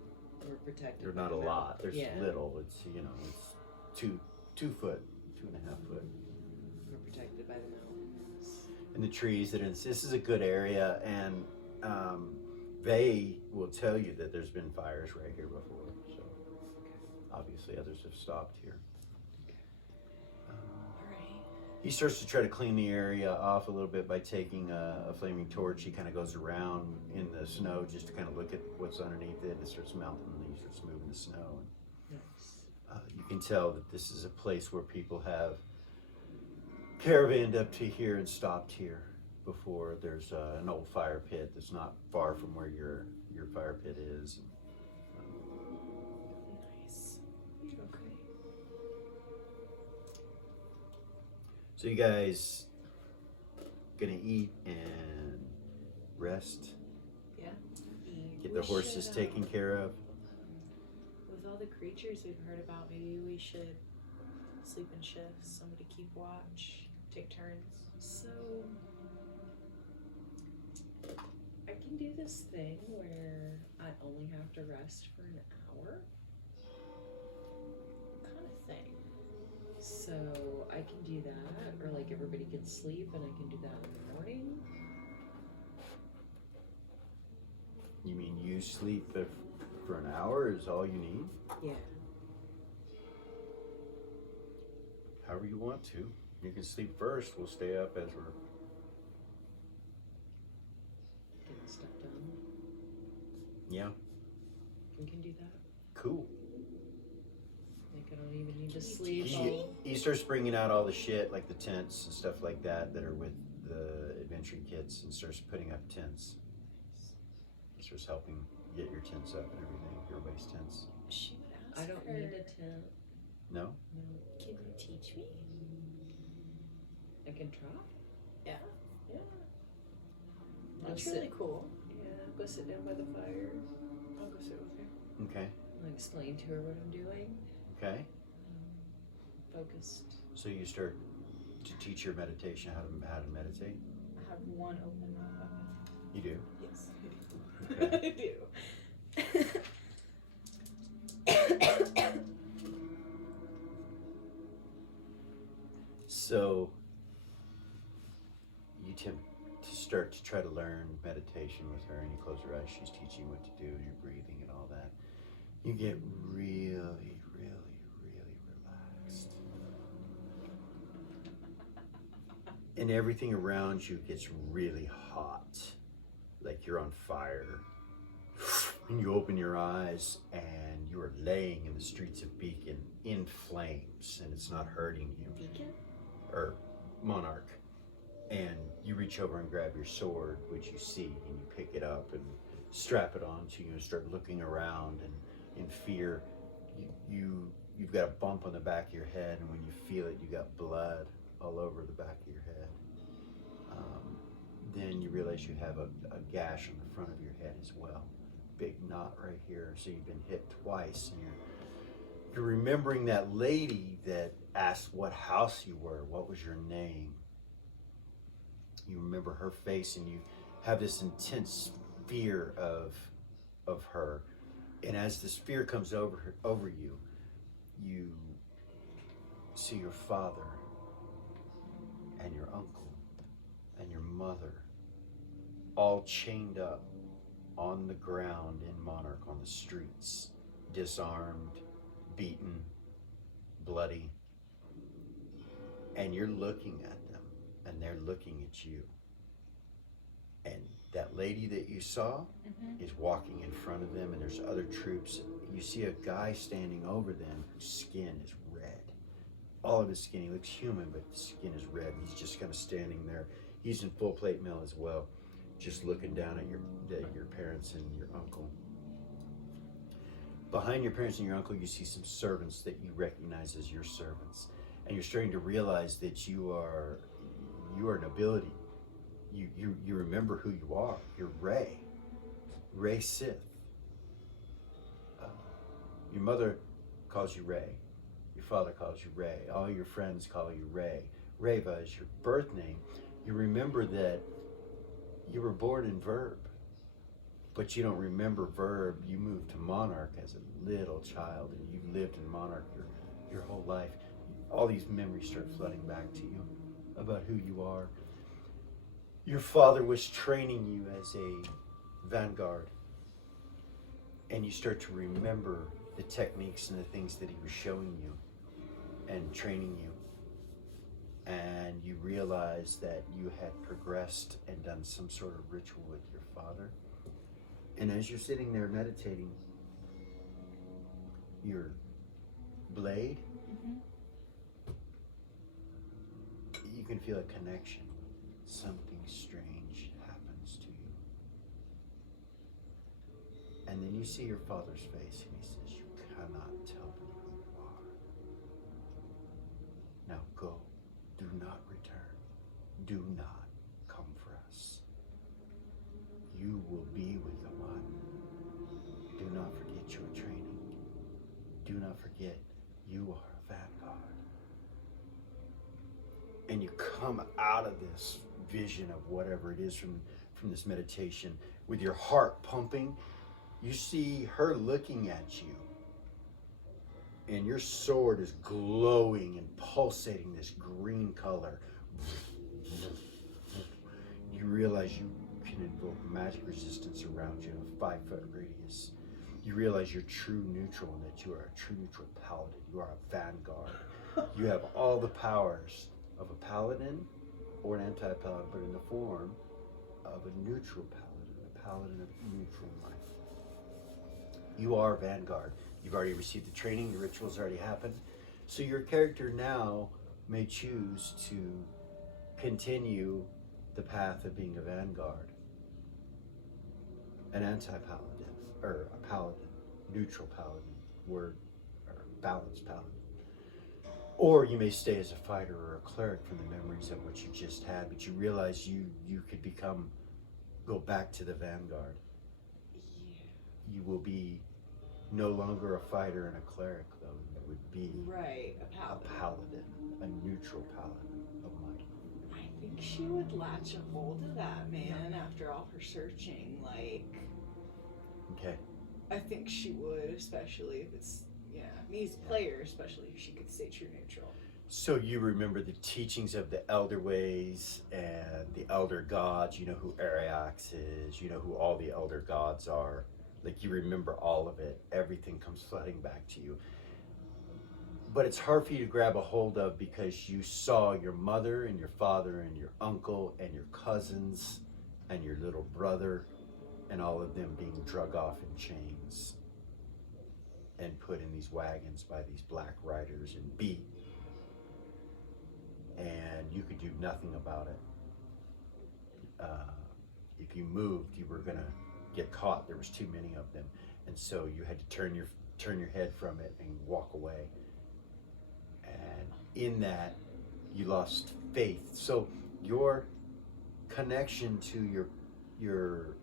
We're protected. There's by not the a mountain. lot. There's Yeah. little. It's it's 2 foot, 2.5 foot. We're protected by the mountains. And the trees that this is a good area, and they will tell you that there's been fires right here before. So obviously others have stopped here. Alright. He starts to try to clean the area off a little bit by taking a flaming torch. He kind of goes around in the snow just to kind of look at what's underneath it. It starts melting and he starts moving the snow. Nice. You can tell that this is a place where people have caravanned up to here and stopped here before. There's an old fire pit that's not far from where your fire pit is. Nice. Okay. So you guys gonna eat and rest, Yeah. get the horses taken care of. With all the creatures we've heard about, maybe we should sleep in shifts. Somebody keep watch, take turns. So I can do this thing where I only have to rest for an hour. What kind of thing? So I can do that, or like everybody can sleep and I can do that in the morning. You mean you sleep for an hour is all you need? Yeah. However you want to. You can sleep first. We'll stay up as we're. Getting stuff done. Yeah. We can do that. Cool. Like I don't even need to you sleep. teach He, me? he starts bringing out all the shit, like the tents and stuff like that are with the adventuring kits, and starts putting up tents. He starts helping get your tents up and everything, everybody's tents. She would ask I don't her, need a tent. No? No. Can you teach me? I can try. Yeah. Yeah. That's I'll really sit- cool. Yeah, go sit down by the fire. I'll go sit with her. Okay. I'll explain to her what I'm doing. Okay. Focused. So you start to teach your meditation how to meditate. I have one open eye. You do. Yes. Okay. I do. So you attempt to start to try to learn meditation with her, and you close your eyes. She's teaching you what to do, your breathing and all that. You get really, really, really relaxed. And everything around you gets really hot, like you're on fire. And you open your eyes and you are laying in the streets of Beacon in flames, and it's not hurting you. Beacon? Or Monarch. And you reach over and grab your sword, which you see, and you pick it up and strap it onto you and start looking around, and in fear, you've got a bump on the back of your head, and when you feel it, you got blood all over the back of your head. Then you realize you have a gash on the front of your head as well. Big knot right here, so you've been hit twice, and you're remembering that lady that asked what house you were, what was your name. You remember her face, and you have this intense fear of her. And as this fear comes over you, you see your father and your uncle and your mother all chained up on the ground in Monarch, on the streets, disarmed, beaten, bloody. And you're looking at them, and they're looking at you. And that lady that you saw is walking in front of them, and there's other troops. You see a guy standing over them whose skin is red. All of his skin, he looks human, but the skin is red. He's just kind of standing there. He's in full plate mail as well, just looking down at your parents and your uncle. Behind your parents and your uncle, you see some servants that you recognize as your servants. And you're starting to realize that you are nobility. You remember who you are. You're Ray Sith. Your mother calls you Ray. Your father calls you Ray. All your friends call you Ray. Reva is your birth name. You remember that you were born in Verb, but you don't remember Verb. You moved to Monarch as a little child, and you've lived in Monarch your whole life. All these memories start flooding back to you about who you are. Your father was training you as a vanguard, and you start to remember the techniques and the things that he was showing you and training you. And you realize that you had progressed and done some sort of ritual with your father. And as you're sitting there meditating, your blade, you can feel a connection. Something strange happens to you. And then you see your father's face, and he says, "You cannot tell them who you are. Now go. Do not return. Do not come for us. You will be with the one. Do not forget your training. Do not forget you are a vanguard." And you come out of this vision of whatever it is from this meditation with your heart pumping. You see her looking at you, and your sword is glowing and pulsating this green color. You realize you can invoke magic resistance around you in a 5-foot radius. You realize you're true neutral, and that you are a true neutral paladin. You are a vanguard. You have all the powers of a paladin or an anti-paladin, but in the form of a neutral paladin, a paladin of neutral life. You are a vanguard. You've already received the training, the rituals already happened. So your character now may choose to continue the path of being a vanguard, an anti-paladin, or a paladin, neutral paladin, or balanced paladin. Or you may stay as a fighter or a cleric from the memories of what you just had, but you realize you could go back to the vanguard. Yeah. You will be no longer a fighter and a cleric, though. You would be a paladin, a neutral paladin of might. I think she would latch a hold of that, man, after all her searching. Okay. I think she would, especially if it's, me as a player, especially if she could stay true neutral. So you remember the teachings of the elder ways and the elder gods. You know who Ariax is. You know who all the elder gods are. Like, you remember all of it. Everything comes flooding back to you. but it's hard for you to grab a hold of because you saw your mother and your father and your uncle and your cousins and your little brother and all of them being drug off in chains and put in these wagons by these black riders and beat. And you could do nothing about it. If you moved, you were gonna get caught. There was too many of them, and so you had to turn your head from it and walk away. And in that, you lost faith. So your connection to your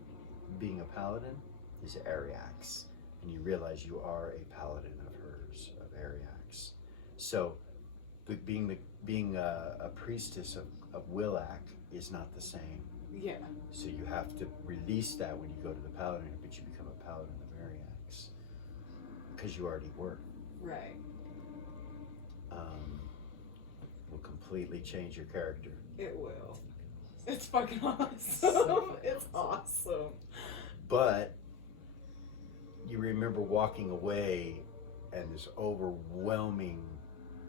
being a paladin is Ariax, and you realize you are a paladin of hers, of Ariax. So being a priestess of Willak is not the same. Yeah. So you have to release that when you go to the paladin, but you become a paladin of Ariax because you already were. Right. Will completely change your character. It will. It's fucking awesome. It's awesome. But you remember walking away and this overwhelming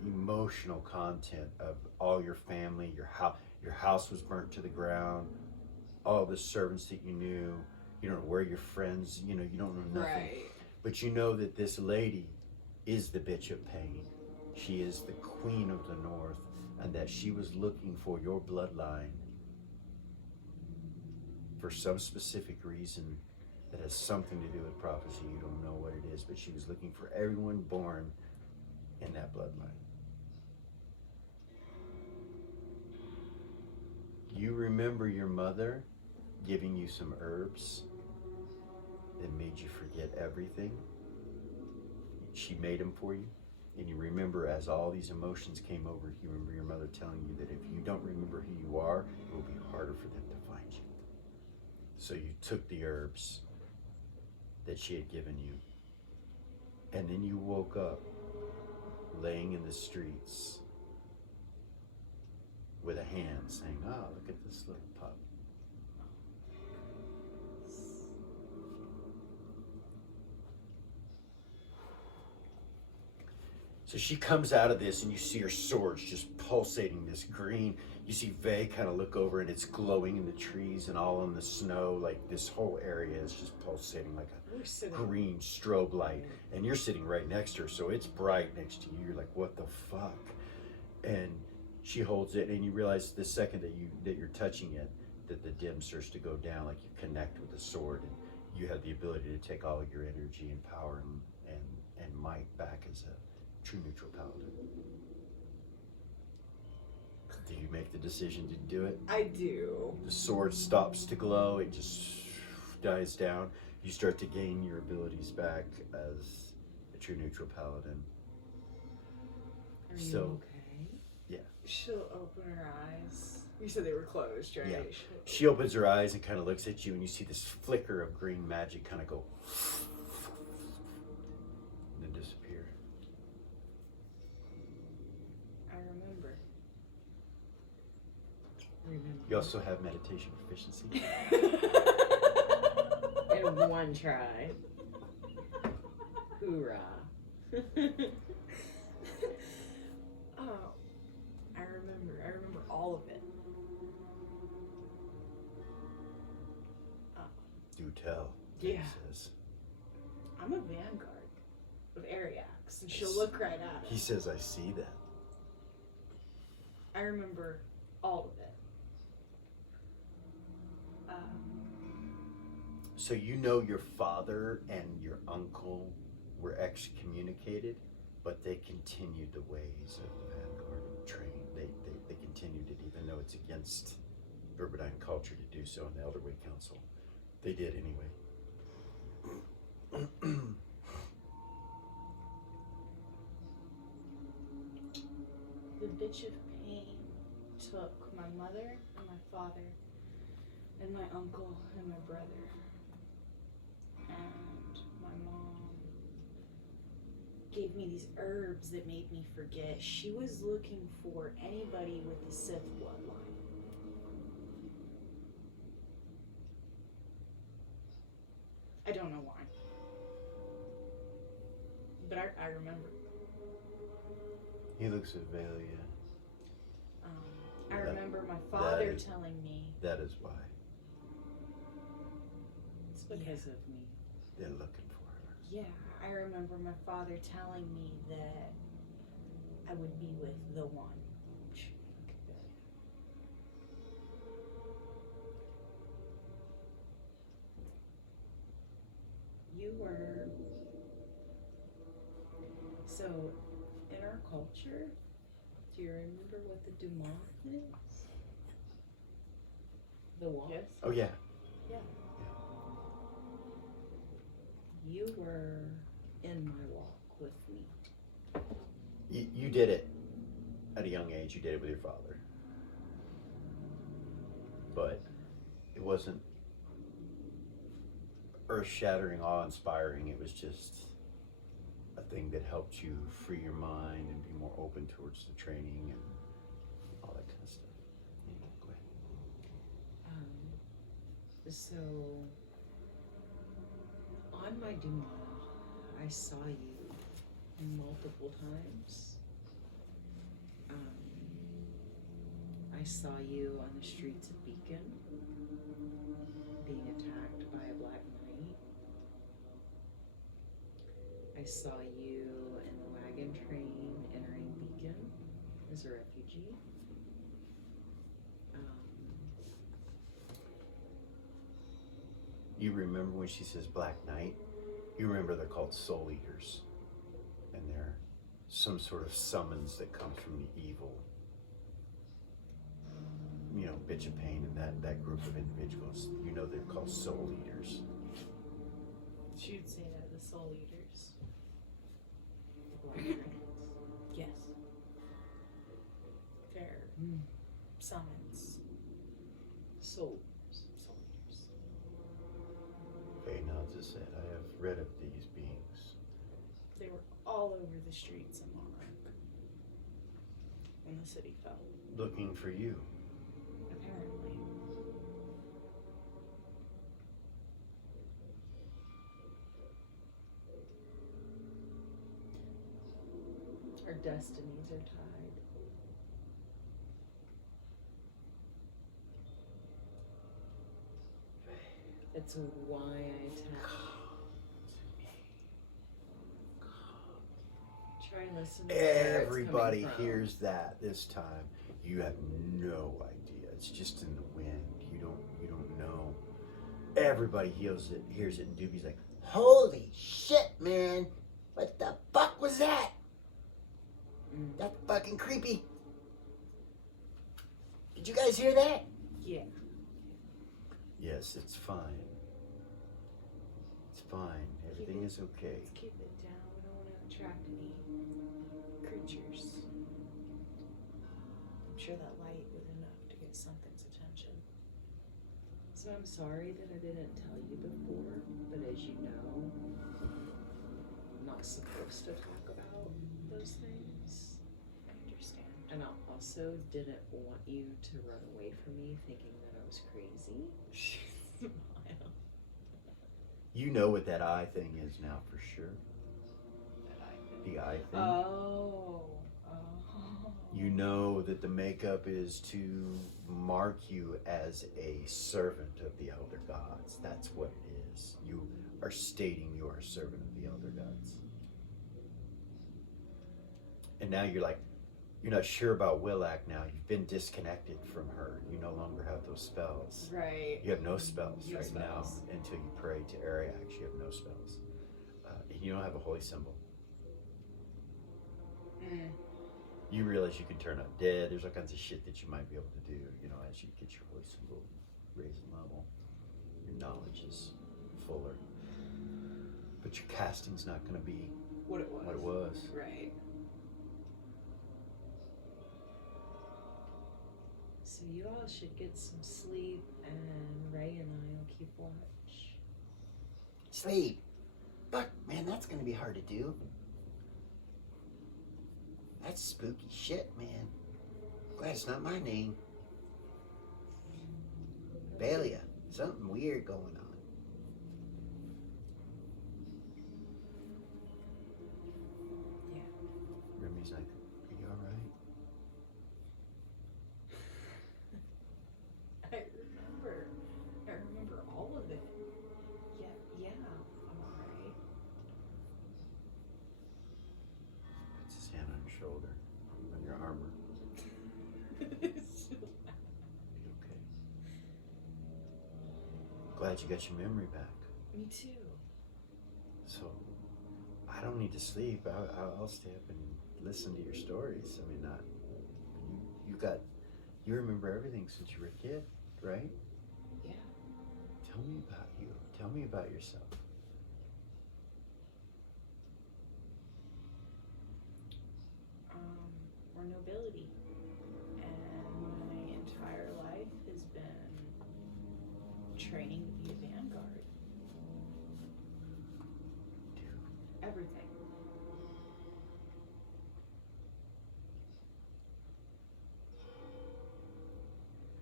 emotional content of all your family, your house was burnt to the ground, all the servants that you knew, you don't know where your friends, you don't know nothing. Right. But you know that this lady is the bitch of pain. She is the queen of the north, and that she was looking for your bloodline for some specific reason that has something to do with prophecy. You don't know what it is, but she was looking for everyone born in that bloodline. You remember your mother giving you some herbs that made you forget everything. She made them for you. And you remember as all these emotions came over, you remember your mother telling you that if you don't remember who you are, it will be harder for them to find you. So you took the herbs that she had given you. And then you woke up laying in the streets with a hand saying, "Oh, look at this little pup." So she comes out of this and you see her swords just pulsating this green. You see Vay kind of look over and it's glowing in the trees and all in the snow. Like this whole area is just pulsating like a green strobe light. And you're sitting right next to her, so it's bright next to you. You're like, what the fuck? And she holds it and you realize the second that you're touching it, that the dim starts to go down, like you connect with the sword and you have the ability to take all of your energy and power and might back as a true neutral paladin. Do you make the decision to do it? I do. The sword stops to glow, it just dies down. You start to gain your abilities back as a true neutral paladin. Are you okay? Yeah. She'll open her eyes. You said they were closed, right? Yeah. She opens her eyes and kind of looks at you and you see this flicker of green magic kind of go and then disappear. I remember. You also have meditation proficiency. In one try. Hoorah. Oh, I remember all of it. Do tell. Yeah. He says. I'm a vanguard of Ariax, and she'll look right at He it. says, I see that. I remember all of it. So you know your father and your uncle were excommunicated, but they continued the ways of the Vanguard and trained. They continued it even though it's against Verbedyne culture to do so in the Elderway Council. They did anyway. The bitch of pain took my mother and my father and my uncle and my brother. And my mom gave me these herbs that made me forget. She was looking for anybody with the Sith bloodline. I don't know why. But I remember. He looks at Valia. I That- remember my father is- telling me That is why It's because of me. they're looking for her. Yeah, I remember my father telling me that I would be with the one. You were. So, in our culture, do you remember what the Dumont is? The walk? Yes. Oh yeah. You were in my walk with me. You did it at a young age. You did it with your father, but it wasn't earth-shattering, awe-inspiring. It was just a thing that helped you free your mind and be more open towards the training and all that kind of stuff. Yeah, go ahead. So, on my Dumont, I saw you multiple times. I saw you on the streets of Beacon being attacked by a black knight. I saw you in the wagon train entering Beacon as a refugee. You remember when she says Black Knight? You remember they're called Soul Eaters, and they're some sort of summons that comes from the evil, you know, bitch of pain and that group of individuals. You know they're called Soul Eaters. She would say that, the soul eaters. The black knights. Yes. Fair summons. Soul. Soul eaters. Okay, now just said, I have read of these beings. They were all over the streets of Monarch when the city fell. Looking for you. Apparently. Our destinies are tied. It's why I attacked. Try and listen to where it's Everybody coming from. hears that this time. You have no idea. It's just in the wind. You don't know. Everybody hears it, and Doobie's like, holy shit, man. What the fuck was that? That's fucking creepy. Did you guys hear that? Yeah. Yes, it's fine. It's fine. Everything is okay. Let's keep it down. We don't want to attract any creatures. I'm sure that light was enough to get something's attention. So I'm sorry that I didn't tell you before, but as you know, I'm not supposed to talk about those things. I understand. And I also didn't want you to run away from me thinking that I was crazy. Smile. You know what that eye thing is now for sure. The eye thing. Oh. You know that the makeup is to mark you as a servant of the elder gods. That's what it is. You are stating you are a servant of the elder gods. And now you're not sure about Willak now. You've been disconnected from her. You no longer have those spells. Right. You have no spells No right spells. now until you pray to Ariax. You have no spells. You don't have a holy symbol. You realize you can turn up dead. There's all kinds of shit that you might be able to do, you know, as you get your holy symbol raised in level. Your knowledge is fuller. But your casting's not going to be What it was. Right. So you all should get some sleep, and Ray and I will keep watch. Sleep. Fuck, man, that's going to be hard to do. That's spooky shit, man. Glad it's not my name. Balia. Something weird going on. Yeah. Remy's like, are you glad you got your memory back. Me too. So I don't need to sleep. I'll stay up and listen to your stories. I mean, you remember everything since you were a kid, right? Yeah. Tell me about you. Tell me about yourself. We're nobility, and my entire life has been training to be a vanguard. Everything.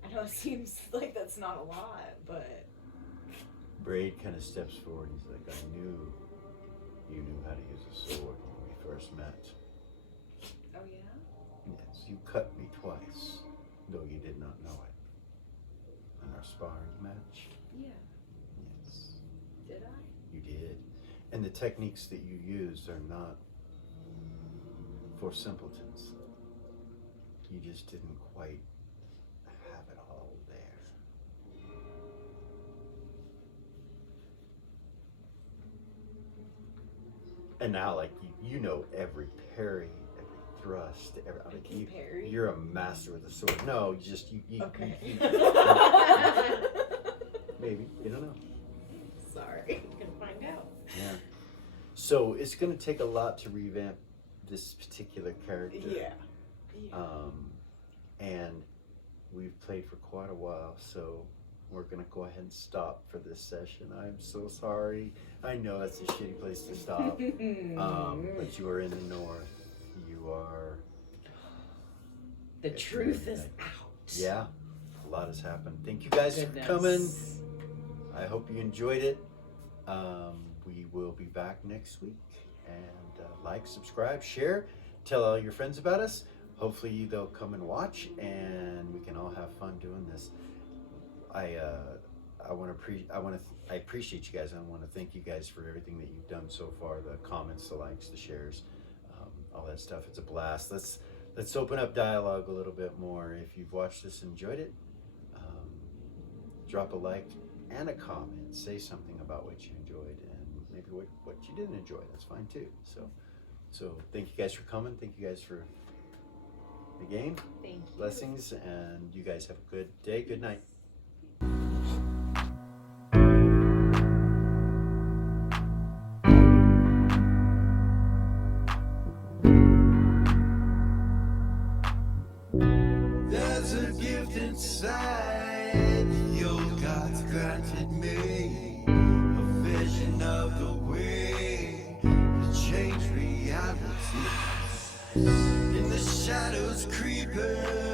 I know it seems like that's not a lot, but Braid kind of steps forward. He's like, I knew you knew how to use a sword when we first met. oh yeah? Yes, you cut me twice, though you did not know it. In our sparring match. Yeah. Yes, Did I? you did. And the techniques that you used are not for simpletons. You just didn't quite have it all there. And now, like, you know every parry, every thrust, I can parry. you're a master with the sword. No, you Okay. maybe, you don't know. Sorry, gonna find out. Yeah. So it's going to take a lot to revamp this particular character. Yeah. And we've played for quite a while, so we're going to go ahead and stop for this session. I'm so sorry. I know that's a shitty place to stop. But you are in the north. You are... The truth is out. Yeah. A lot has happened. Thank you guys for coming. I hope you enjoyed it. We will be back next week. And like, subscribe, share, tell all your friends about us. Hopefully they'll come and watch, and we can all have fun doing this. I appreciate you guys. I want to thank you guys for everything that you've done so far. The comments, the likes, the shares, all that stuff. It's a blast. Let's open up dialogue a little bit more. If you've watched this and enjoyed it, drop a like and a comment. Say something about what you enjoyed and maybe what you didn't enjoy. That's fine too. So thank you guys for coming. Thank you guys for the game. Thank you. Blessings, and you guys have a good day. Good night. There's a gift inside your God's granted me, a vision of the way to change reality. In the shadows creeping